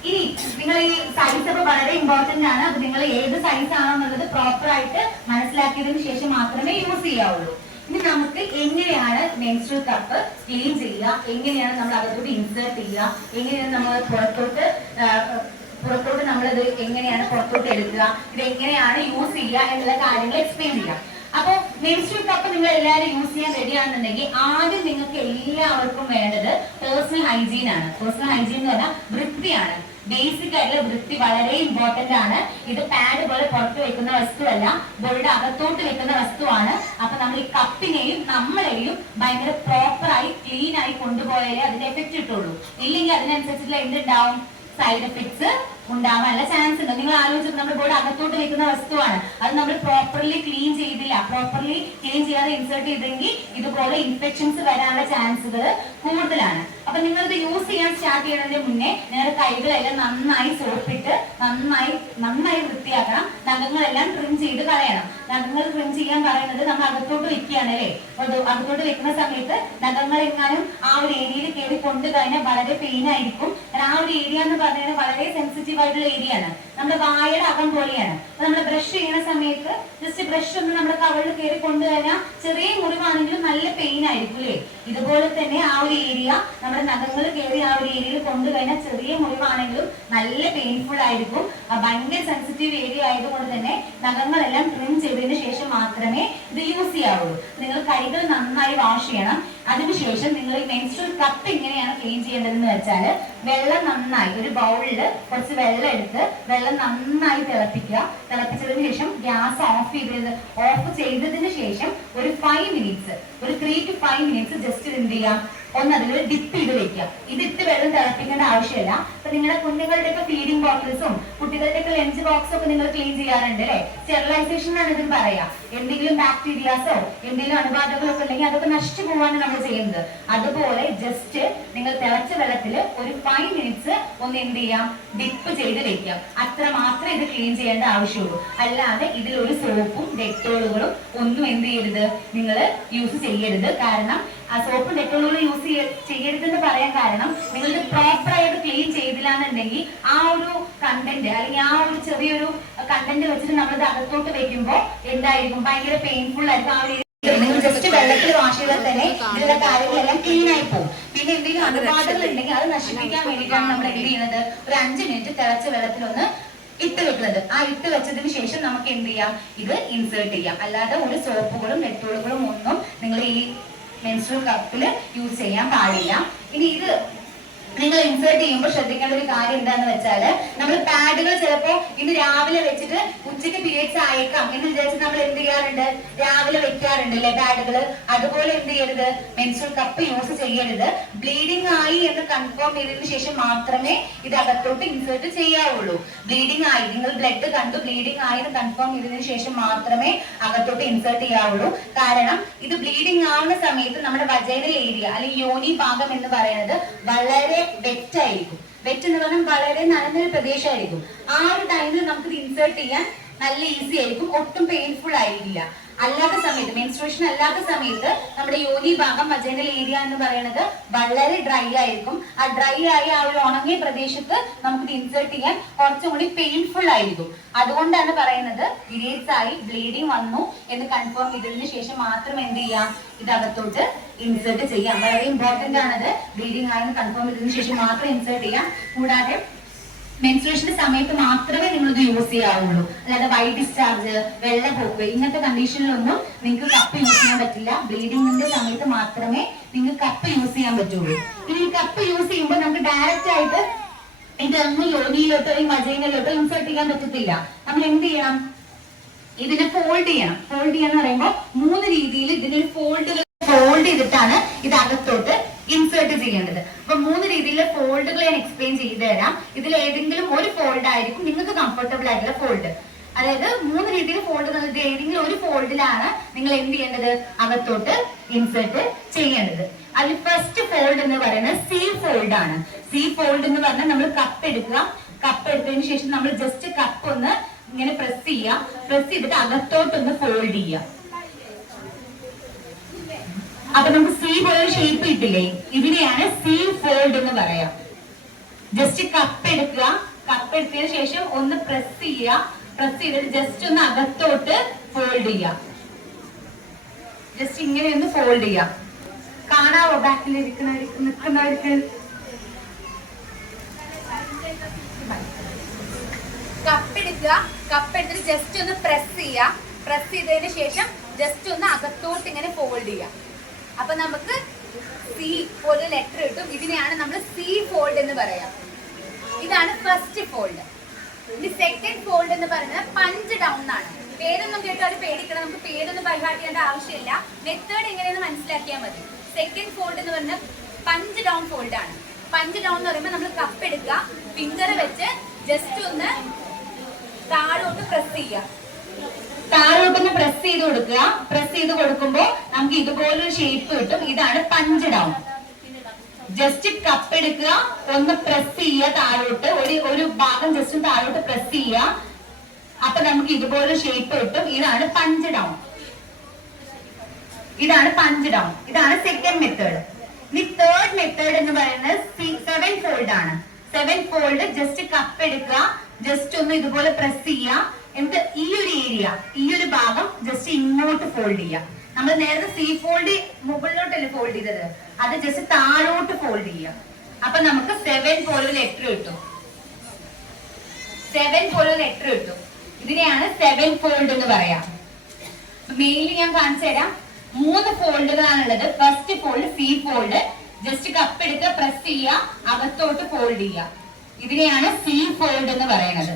ഇനി നിങ്ങൾ ഈ സൈസ് ഒക്കെ വളരെ ഇമ്പോർട്ടന്റ് ആണ്. അപ്പൊ നിങ്ങൾ ഏത് സൈസ് ആണെന്നുള്ളത് പ്രോപ്പർ ആയിട്ട് മനസ്സിലാക്കിയതിനു ശേഷം മാത്രമേ യൂസ് ചെയ്യാവുള്ളൂ. ഇനി നമുക്ക് എങ്ങനെയാണ് മെൻസ്ട്രൽ കപ്പ് ക്ലീൻ ചെയ്യുക? എങ്ങനെയാണ് നമ്മൾ അകത്തോട്ട് ഇൻസേർട്ട് ചെയ്യുക? എങ്ങനെയാണ് നമ്മൾ പുറത്തോട്ട് പുറത്തോട്ട് നമ്മളിത് എങ്ങനെയാണ് പുറത്തോട്ട് എടുക്കുക? ഇത് എങ്ങനെയാണ് യൂസ് ചെയ്യുക എന്നുള്ള കാര്യങ്ങൾ എക്സ്പ്ലെയിൻ ചെയ്യാം. അപ്പൊ മെൻസ്ട്രൽ കപ്പ് നിങ്ങൾ എല്ലാവരും യൂസ് ചെയ്യാൻ റെഡി ആണെന്നുണ്ടെങ്കിൽ ആദ്യം നിങ്ങൾക്ക് എല്ലാവർക്കും വേണ്ടത് പേഴ്സണൽ ഹൈജീൻ ആണ്. പേഴ്സണൽ ഹൈജീൻ എന്ന് പറഞ്ഞാൽ വൃത്തിയാണ്. ബേസിക് ആയിട്ടുള്ള വൃത്തി വളരെ ഇമ്പോർട്ടന്റ് ആണ്. ഇത് പാഡ് പോലെ പുറത്ത് വെക്കുന്ന വസ്തുവല്ല ബോളിയുടെ അകത്തോട്ട് വെക്കുന്ന വസ്തുവാണ്. അപ്പൊ നമ്മൾ ഈ കപ്പിനെയും നമ്മളെയും ഭയങ്കര പ്രോപ്പറായി ക്ലീൻ ആയി കൊണ്ടുപോയാലേ അതിന്റെ എഫക്റ്റ് കിട്ടുള്ളൂ. ഇല്ലെങ്കിൽ അതിനനുസരിച്ചുള്ള എന്തുണ്ടാവും? സൈഡ് എഫക്ട്സ് ഉണ്ടാവാനുള്ള ചാൻസ് ഉണ്ട്. നിങ്ങൾ ആലോചിച്ചത് നമ്മുടെ ബോഡി അകത്തോട്ട് വെക്കുന്ന വസ്തുവാണ്. അത് നമ്മൾ പ്രോപ്പർലി ക്ലീൻ ചെയ്തില്ല. പ്രോപ്പർലി ക്ലീൻ ചെയ്യാതെ ഇൻസേർട്ട് ചെയ്തെങ്കിൽ ഇതുപോലെ ഇൻഫെക്ഷൻസ് വരാനുള്ള ചാൻസുകൾ കൂടുതലാണ്. അപ്പൊ നിങ്ങൾ ഇത് യൂസ് ചെയ്യാൻ സ്റ്റാർട്ട് ചെയ്യുന്നതിന് മുന്നേ നിങ്ങളുടെ കൈകളെല്ലാം നന്നായി സോപ്പിട്ട് നന്നായി നന്നായി വൃത്തിയാക്കണം. നഖങ്ങളെല്ലാം ട്രിം ചെയ്ത് കളയണം. നഖങ്ങൾ ട്രിം ചെയ്യാൻ പറയുന്നത് നമ്മൾ അകത്തോട്ട് വെക്കുകയാണ് അല്ലേ? അകത്തോട്ട് വെക്കുന്ന സമയത്ത് നഖങ്ങൾ എങ്ങാനും ആ ഒരു ഏരിയയിൽ കയറി കൊണ്ടു കഴിഞ്ഞാൽ വളരെ പെയിൻ ആയിരിക്കും. ആ ഒരു ഏരിയ എന്ന് പറഞ്ഞാൽ വളരെ സെൻസിറ്റീവ് ആയിട്ടുള്ള ഏരിയ ആണ്. നമ്മുടെ വായയുടെ അകം പോലെയാണ്. അപ്പൊ നമ്മൾ ബ്രഷ് ചെയ്യുന്ന സമയത്ത് ജസ്റ്റ് ബ്രഷ് ഒന്ന് നമ്മുടെ കവളിൽ കയറി കൊണ്ടു കഴിഞ്ഞാൽ ചെറിയ മുറിവാണെങ്കിലും നല്ല പെയിൻ ആയിരിക്കും അല്ലേ? ഇതുപോലെ തന്നെ ആ ഒരു ഏരിയ നമ്മുടെ നഖങ്ങൾ കയറി ആ ഒരു ഏരിയയിൽ കൊണ്ടുകഴിഞ്ഞാൽ ചെറിയ മുറിവാണെങ്കിലും നല്ല പെയിൻഫുൾ ആയിരിക്കും. ഭയങ്കര സെൻസിറ്റീവ് ഏരിയ ആയതുകൊണ്ട് തന്നെ നഖങ്ങളെല്ലാം ട്രിം ചെയ്തതിന് ശേഷം മാത്രമേ ഇത് യൂസ് ചെയ്യാവുള്ളൂ. നിങ്ങൾ കൈകൾ നന്നായി വാഷ് ചെയ്യണം. അതിനുശേഷം നിങ്ങൾ ഈ മെൻസ്ട്രൽ കപ്പ് എങ്ങനെയാണ് ക്ലീൻ ചെയ്യേണ്ടതെന്ന് വെച്ചാൽ വെള്ളം നന്നായി ഒരു ബൗളിൽ കുറച്ച് വെള്ളം എടുത്ത് വെള്ളം നന്നായി തിളപ്പിക്കുക. തിളപ്പിച്ചതിന് ശേഷം ഗ്യാസ് ഓഫ് ചെയ്തത് ഓഫ് ചെയ്തതിന് ശേഷം ഒരു ഫൈവ് മിനിറ്റ്സ് ഒരു three to five minutes just എന്ത് ചെയ്യാം? ഒന്ന് അതിൽ ഡിപ്പ് ചെയ്ത് വെക്കുക ഇതിട്ട് വെള്ളം തിളപ്പിക്കേണ്ട ആവശ്യമില്ല. അപ്പൊ നിങ്ങളുടെ കുഞ്ഞുങ്ങളുടെ ഒക്കെ ഫീഡിംഗ് ബോട്ടിൽസും കുട്ടികളുടെ ഒക്കെ ലഞ്ച് ബോക്സും ഒക്കെ നിങ്ങൾ ക്ലീൻ ചെയ്യാറുണ്ട് അല്ലെ? സ്റ്റെറിലൈസേഷൻ ആണ് ഇതിന് പറയാ എന്തെങ്കിലും ബാക്ടീരിയാസോ എന്തെങ്കിലും അണുബാധകളോ ഒക്കെ ഉണ്ടെങ്കിൽ അതൊക്കെ നശിച്ചു പോവാണ് നമ്മൾ ചെയ്യുന്നത്. അതുപോലെ ജസ്റ്റ് നിങ്ങൾ തിളച്ച വെള്ളത്തിൽ ഒരു ഫൈവ് മിനിറ്റ്സ് ഒന്ന് എന്ത് ചെയ്യാം? ഡിപ്പ് ചെയ്ത് വെക്കാം അത്ര മാത്രമേ ഇത് ക്ലീൻ ചെയ്യേണ്ട ആവശ്യമുള്ളൂ. അല്ലാതെ ഇതിൽ ഒരു സോപ്പും ഡെറ്റോളുകളും ഒന്നും എന്ത് ചെയ്യരുത്? നിങ്ങൾ യൂസ് ചെയ്യരുത്. കാരണം സോപ്പും ഡെറ്റോളുകൾ യൂസ് ചെയ്യരുതെന്ന് പറയാൻ കാരണം നിങ്ങളുടെ പ്രോപ്പറായിട്ട് പ്രോപ്പർ ആയിട്ട് ക്ലീൻ ചെയ്തില്ല എന്നുണ്ടെങ്കിൽ ആ ഒരു കണ്ടന്റ് അല്ലെങ്കിൽ ആ ഒരു ചെറിയൊരു കണ്ടന്റ് വെച്ചിട്ട് നമ്മൾ അത് അകത്തോട്ട് വെക്കുമ്പോൾ എന്തായിരിക്കും? ഭയങ്കര പെയിൻഫുൾ ആയിരിക്കും. ആ ഒരു നിങ്ങൾ ജസ്റ്റ് വെള്ളത്തിൽ വാഷ് ചെയ്താൽ തന്നെ ഇതിലുള്ള കാര്യങ്ങളെല്ലാം ക്ലീൻ ആയി പോകും. പിന്നെ എന്തെങ്കിലും അണുബാധകൾ ഉണ്ടെങ്കിൽ അത് നശിപ്പിക്കാൻ വേണ്ടിയിട്ടാണ് നമ്മൾ എന്ത് ചെയ്യുന്നത്? ഒരു അഞ്ച് മിനിറ്റ് തിളച്ച വെള്ളത്തിലൊന്ന് ഇട്ട് വെക്കുന്നത്. ആ ഇട്ട് വെച്ചതിന് ശേഷം നമുക്ക് എന്ത് ചെയ്യാം? ഇത് ഇൻസേർട്ട് ചെയ്യാം. അല്ലാതെ ഒരു സോപ്പുകളും നെറ്റോളുകളും ഒന്നും നിങ്ങൾ ഈ മെൻസ്ട്രൽ കപ്പിൽ യൂസ് ചെയ്യാൻ പാടില്ല. ഇനി ഇത് നിങ്ങൾ ഇൻസേർട്ട് ചെയ്യുമ്പോൾ ശ്രദ്ധിക്കേണ്ട ഒരു കാര്യം എന്താണെന്ന് വെച്ചാൽ നമ്മൾ പാഡുകൾ ചിലപ്പോ ഇന്ന് രാവിലെ വെച്ചിട്ട് ഉച്ചയ്ക്ക് പീരീഡ്സ് ആയേക്കാം എന്ന് വിചാരിച്ച് നമ്മൾ എന്ത് ചെയ്യാറുണ്ട്? രാവിലെ വെക്കാറുണ്ട് അല്ലെ പാഡുകൾ? അതുപോലെ എന്ത് ചെയ്യരുത്? മെൻസ്ട്രൽ കപ്പ് യൂസ് ചെയ്യരുത്. ബ്ലീഡിംഗ് ആയി എന്ന് കൺഫേം ചെയ്തതിനു ശേഷം മാത്രമേ ഇത് അകത്തോട്ട് ഇൻസേർട്ട് ചെയ്യാവുള്ളൂ. ബ്ലീഡിംഗ് ആയി. നിങ്ങൾ ബ്ലഡ് കണ്ടു ബ്ലീഡിംഗ് ആയി എന്ന് കൺഫേം ചെയ്തതിനു ശേഷം മാത്രമേ അകത്തോട്ട് ഇൻസേർട്ട് ചെയ്യാവുള്ളൂ. കാരണം ഇത് ബ്ലീഡിംഗ് ആവുന്ന സമയത്ത് നമ്മുടെ വജൈനൽ ഏരിയ അല്ലെങ്കിൽ യോനി ഭാഗം എന്ന് പറയുന്നത് വളരെ വെറ്റ് ആയിരിക്കും. വെറ്റ് എന്ന് പറഞ്ഞാൽ വളരെ നല്ലൊരു പ്രദേശമായിരിക്കും. ആ ഒരു ടൈമിൽ നമുക്ക് ഇൻസേർട്ട് ചെയ്യാൻ നല്ല ഈസി ആയിരിക്കും. ഒട്ടും പെയിൻഫുൾ ആയിരിക്കില്ല. അല്ലാത്ത സമയത്ത് മെൻസ്ട്രേഷൻ അല്ലാത്ത സമയത്ത് നമ്മുടെ യോനി ഭാഗം വജൈനൽ ഏരിയ എന്ന് പറയുന്നത് വളരെ ഡ്രൈ ആയിരിക്കും. ആ ഡ്രൈ ആയ ആ ഒരു ഉണങ്ങിയ പ്രദേശത്ത് നമുക്ക് ഇൻസേർട്ട് ചെയ്യാൻ കുറച്ചും കൂടി പെയിൻഫുൾ ആയിരിക്കും. അതുകൊണ്ടാണ് പറയുന്നത് ഗ്രേറ്റ്സ് ആയി ബ്ലീഡിങ് വന്നു എന്ന് കൺഫേം ചെയ്തതിന് ശേഷം മാത്രം എന്ത് ചെയ്യാം? ഇതകത്തോട്ട് ഇൻസേർട്ട് ചെയ്യാം. വളരെ ഇമ്പോർട്ടന്റ് ആണത്. ബ്ലീഡിങ് ആയെന്ന് കൺഫേം ചെയ്തതിന് ശേഷം മാത്രം ഇൻസേർട്ട് ചെയ്യാം. കൂടാതെ മെൻസ്ട്രേഷന്റെ സമയത്ത് മാത്രമേ നിങ്ങൾ ഇത് യൂസ് ചെയ്യാവുള്ളൂ. അതായത് വൈറ്റ് ഡിസ്ചാർജ് വെള്ളപ്പൊക്ക് ഇങ്ങനത്തെ കണ്ടീഷനിലൊന്നും നിങ്ങൾക്ക് കപ്പ് യൂസ് ചെയ്യാൻ പറ്റില്ല. ബ്ലീഡിങ്ങിന്റെ സമയത്ത് മാത്രമേ നിങ്ങൾക്ക് കപ്പ് യൂസ് ചെയ്യാൻ പറ്റുള്ളൂ. ഇനി കപ്പ് യൂസ് ചെയ്യുമ്പോൾ നമുക്ക് ഡയറക്റ്റ് ആയിട്ട് ഇതൊന്നും യോനിയിലോട്ടോ ഈ മജയിലോട്ടോ ഇൻസേർട്ട് ചെയ്യാൻ പറ്റത്തില്ല. നമ്മൾ എന്ത് ചെയ്യണം? ഇതിനെ ഫോൾഡ് ചെയ്യണം. ഫോൾഡ് ചെയ്യാന്ന് പറയുമ്പോൾ മൂന്ന് രീതിയിൽ ഇതിനൊരു ഫോൾഡുകൾ ഫോൾഡ് ചെയ്തിട്ടാണ് ഇത് അകത്തോട്ട് ഇൻസേർട്ട് ചെയ്യേണ്ടത്. അപ്പൊ മൂന്ന് രീതിയിലെ ഫോൾഡുകൾ ഞാൻ എക്സ്പ്ലെയിൻ ചെയ്തു തരാം. ഇതിൽ ഏതെങ്കിലും ഒരു ഫോൾഡ് ആയിരിക്കും നിങ്ങൾക്ക് കംഫർട്ടബിൾ ആയിട്ടുള്ള ഫോൾഡ് അതായത് മൂന്ന് രീതിയിൽ ഫോൾഡ് ഇത് ഏതെങ്കിലും ഒരു ഫോൾഡിലാണ് നിങ്ങൾ എന്ത് ചെയ്യേണ്ടത്? അകത്തോട്ട് ഇൻസേർട്ട് ചെയ്യേണ്ടത്. അതിൽ ഫസ്റ്റ് ഫോൾഡ് എന്ന് പറയുന്നത് സി ഫോൾഡ് ആണ്. സി ഫോൾഡ് എന്ന് പറഞ്ഞാൽ നമ്മൾ കപ്പ് എടുക്കുക. കപ്പ് എടുത്തതിന് ശേഷം നമ്മൾ ജസ്റ്റ് കപ്പ് ഒന്ന് ഇങ്ങനെ പ്രസ് ചെയ്യുക. പ്രസ് ചെയ്തിട്ട് അകത്തോട്ടൊന്ന് ഫോൾഡ് ചെയ്യുക. അപ്പൊ നമുക്ക് സി പോലെ ഷേപ്പ് കിട്ടില്ലേ ഇതിനെയാണ് സി ഫോൾഡ് എന്ന് പറയാം. ജസ്റ്റ് കപ്പ് എടുക്കുക. കപ്പ് എടുത്തതിന് ശേഷം ഒന്ന് പ്രസ് ചെയ്യുക. പ്രസ് ചെയ്തിട്ട് ജസ്റ്റ് ഒന്ന് അകത്തോട്ട് ഫോൾഡ് ചെയ്യുക. ജസ്റ്റ് ഇങ്ങനെ ഒന്ന് ഫോൾഡ് ചെയ്യുക. കാണാവോ? ബാക്കിൽ ഇരിക്കുന്നവർക്ക് നിൽക്കുന്നവർക്ക് കപ്പ് എടുക്കുക. കപ്പ് എടുത്തിട്ട് ജസ്റ്റ് ഒന്ന് പ്രസ് ചെയ്യുക. പ്രസ് ചെയ്തതിന് ശേഷം ജസ്റ്റ് ഒന്ന് അകത്തോട്ട് ഇങ്ങനെ ഫോൾഡ് ചെയ്യുക. അപ്പൊ നമുക്ക് സി പോലെ ലെറ്റർ കിട്ടും ഇതിനെയാണ് നമ്മൾ സി ഫോൾഡ് എന്ന് പറയാം. ഇതാണ് ഫസ്റ്റ് ഫോൾഡ് ഇനി സെക്കൻഡ് ഫോൾഡ് എന്ന് പറയുന്നത് പഞ്ച് ഡൗൺ ആണ് പേരൊന്നും കേട്ടാൽ പേടിക്കണം നമുക്ക് പേരൊന്നും ചെയ്യേണ്ട ആവശ്യമില്ല. മെത്തേഡ് എങ്ങനെയെന്ന് മനസ്സിലാക്കിയാൽ മതി. സെക്കൻഡ് ഫോൾഡ് എന്ന് പറഞ്ഞാൽ പഞ്ച് ഡൗൺ ഫോൾഡ് ആണ്. പഞ്ച് ഡൗൺ എന്ന് പറയുമ്പോൾ നമ്മൾ കപ്പ് എടുക്കുക. ഫിംഗർ വെച്ച് ജസ്റ്റ് ഒന്ന് താഴോട്ട് പ്രസ് ചെയ്യുക. താഴോട്ടൊന്ന് പ്രസ് ചെയ്ത് കൊടുക്കുക. പ്രസ് ചെയ്ത് കൊടുക്കുമ്പോൾ നമുക്ക് ഇതുപോലൊരു ഷേപ്പ് കിട്ടും. ഇതാണ് പഞ്ച് ജസ്റ്റ് കപ്പ് എടുക്കുക. ഒന്ന് പ്രസ് ചെയ്യുക താഴോട്ട്. ഒരു ഒരു ഭാഗം ജസ്റ്റ് താഴോട്ട് പ്രസ് ചെയ്യുക. അപ്പൊ നമുക്ക് ഇതുപോലെ ഷേപ്പ് കിട്ടും. ഇതാണ് പഞ്ച് ഇതാണ് പഞ്ച് ഇതാണ് സെക്കൻഡ് മെത്തേഡ് ഇനി തേർഡ് മെത്തേഡ് എന്ന് പറയുന്നത് സെവൻ ഫോൾഡ് ആണ്. സെവൻ ഫോൾഡ് ജസ്റ്റ് കപ്പ് എടുക്കുക. ജസ്റ്റ് ഒന്ന് ഇതുപോലെ പ്രസ് ചെയ്യുക. എന്നിട്ട് ഈ ഒരു ഏരിയ ഈ ഒരു ഭാഗം ജസ്റ്റ് ഇങ്ങോട്ട് ഫോൾഡ് ചെയ്യാം നമ്മൾ നേരത്തെ സീ ഫോൾഡ് മുകളിലോട്ടല്ലേ ഫോൾഡ് ചെയ്തത്? അത് ജസ്റ്റ് താഴോട്ട് ഫോൾഡ് ചെയ്യാം അപ്പൊ നമുക്ക് സെവൻ പോലെ ലെറ്റർ കിട്ടും. സെവൻ പോലെ ലെറ്റർ കിട്ടും. ഇതിനെയാണ് സെവൻ ഫോൾഡ് എന്ന് പറയാം. മെയിലിൽ ഞാൻ കാണിച്ചു തരാം. മൂന്ന് ഫോൾഡുകളാണുള്ളത് first fold C fold just cup എടുക്കുക പ്രസ് ചെയ്യുക അകത്തോട്ട് ഫോൾഡ് ചെയ്യുക. ഇതിനെയാണ് സി ഫോൾഡ് എന്ന് പറയുന്നത്.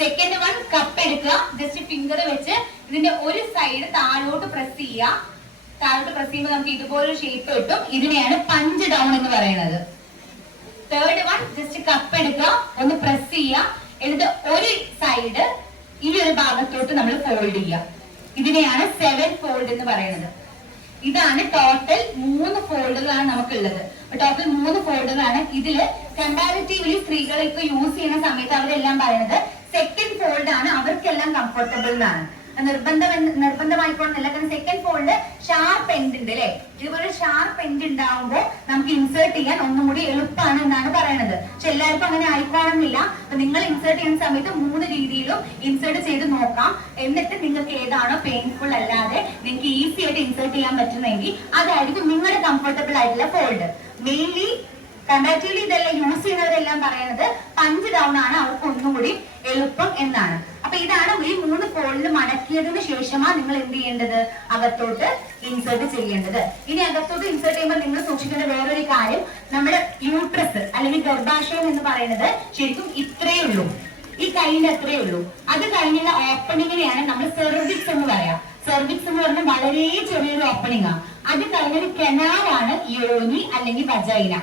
സെക്കൻഡ് വൺ കപ്പ് എടുക്കുക. ജസ്റ്റ് ഫിംഗർ വെച്ച് ഇതിന്റെ ഒരു സൈഡ് താഴോട്ട് പ്രസ് ചെയ്യുക. താഴോട്ട് പ്രസ് ചെയ്യുമ്പോൾ നമുക്ക് ഇതുപോലൊരു ഷേപ്പ് കിട്ടും. ഇതിനെയാണ് പഞ്ച് ഡൗൺ എന്ന് പറയുന്നത്. തേർഡ് വൺ ജസ്റ്റ് കപ്പ് എടുക്കുക. ഒന്ന് പ്രസ് ചെയ്യുക. എന്നിട്ട് ഒരു സൈഡ് ഈ ഒരു ഭാഗത്തോട്ട് നമ്മൾ ഫോൾഡ് ചെയ്യുക. ഇതിനെയാണ് സെവൻ ഫോൾഡ് എന്ന് പറയുന്നത്. ഇതാണ് ടോട്ടൽ മൂന്ന് ഫോൾഡുകളാണ് നമുക്കുള്ളത്. ടോട്ടൽ മൂന്ന് ഫോൾഡറാണ് ഇതിൽ കമ്പാരിറ്റീവ്ലി സ്ത്രീകൾ ഇപ്പൊ യൂസ് ചെയ്യുന്ന സമയത്ത് അവരെല്ലാം പറയുന്നത് സെക്കൻഡ് ഫോൾഡ് ആണ്. അവർക്കെല്ലാം കംഫർട്ടബിൾ എന്നാണ്. നിർബന്ധം നിർബന്ധമായിക്കോണമെന്നില്ല കാരണം സെക്കൻഡ് ഫോൾഡ് ഷാർപ്പ് എൻഡ് ഉണ്ട് അല്ലെ ഇതുപോലെ ഷാർപ്പ് എൻഡ് ഉണ്ടാവുമ്പോൾ നമുക്ക് ഇൻസേർട്ട് ചെയ്യാൻ ഒന്നും കൂടി എളുപ്പമാണ് എന്നാണ് പറയുന്നത് പക്ഷെ എല്ലാവർക്കും അങ്ങനെ ആയിക്കോണമെന്നില്ല അപ്പൊ നിങ്ങൾ ഇൻസേർട്ട് ചെയ്യുന്ന സമയത്ത് മൂന്ന് രീതിയിലും ഇൻസേർട്ട് ചെയ്ത് നോക്കാം. എന്നിട്ട് നിങ്ങൾക്ക് ഏതാണോ പെയിൻഫുൾ അല്ലാതെ നിങ്ങൾക്ക് ഈസി ആയിട്ട് ഇൻസേർട്ട് ചെയ്യാൻ പറ്റുന്നെങ്കിൽ അതായിരിക്കും നിങ്ങളുടെ കംഫർട്ടബിൾ ആയിട്ടുള്ള ഫോൾഡ് മെയിൻലി കമ്പാരിറ്റീവ്ലി ഇതെല്ലാം യൂസ് ചെയ്യുന്നവരെല്ലാം പറയുന്നത് പഞ്ച് ഡൗൺ ആണ് അവർക്ക് ഒന്നുകൂടി എളുപ്പം എന്നാണ്. അപ്പൊ ഇതാണ് ഈ മൂന്ന് ഫോണിൽ മടക്കിയതിന് ശേഷമാ നിങ്ങൾ എന്ത് ചെയ്യേണ്ടത്? അകത്തോട്ട് ഇൻസേർട്ട് ചെയ്യേണ്ടത്. ഇനി അകത്തോട്ട് ഇൻസേർട്ട് ചെയ്യുമ്പോൾ നിങ്ങൾ സൂക്ഷിക്കേണ്ട വേറൊരു കാര്യം നമ്മുടെ യൂട്രസ് അല്ലെങ്കിൽ ഗർഭാശയം എന്ന് പറയുന്നത് ശരിക്കും ഇത്രയേ ഉള്ളൂ. ഈ കയ്യിൽ അത്രയേ ഉള്ളൂ. അത് കഴിഞ്ഞുള്ള ഓപ്പണിങ്ങിനെയാണ് നമ്മൾ സെർവിക്സ് എന്ന് പറയാം. സെർവിക്സ് എന്ന് പറഞ്ഞാൽ വളരെ ചെറിയൊരു ഓപ്പണിംഗ് ആണ് അത് കഴിഞ്ഞൊരു കെനാലാണ് യോനി അല്ലെങ്കിൽ വജൈന.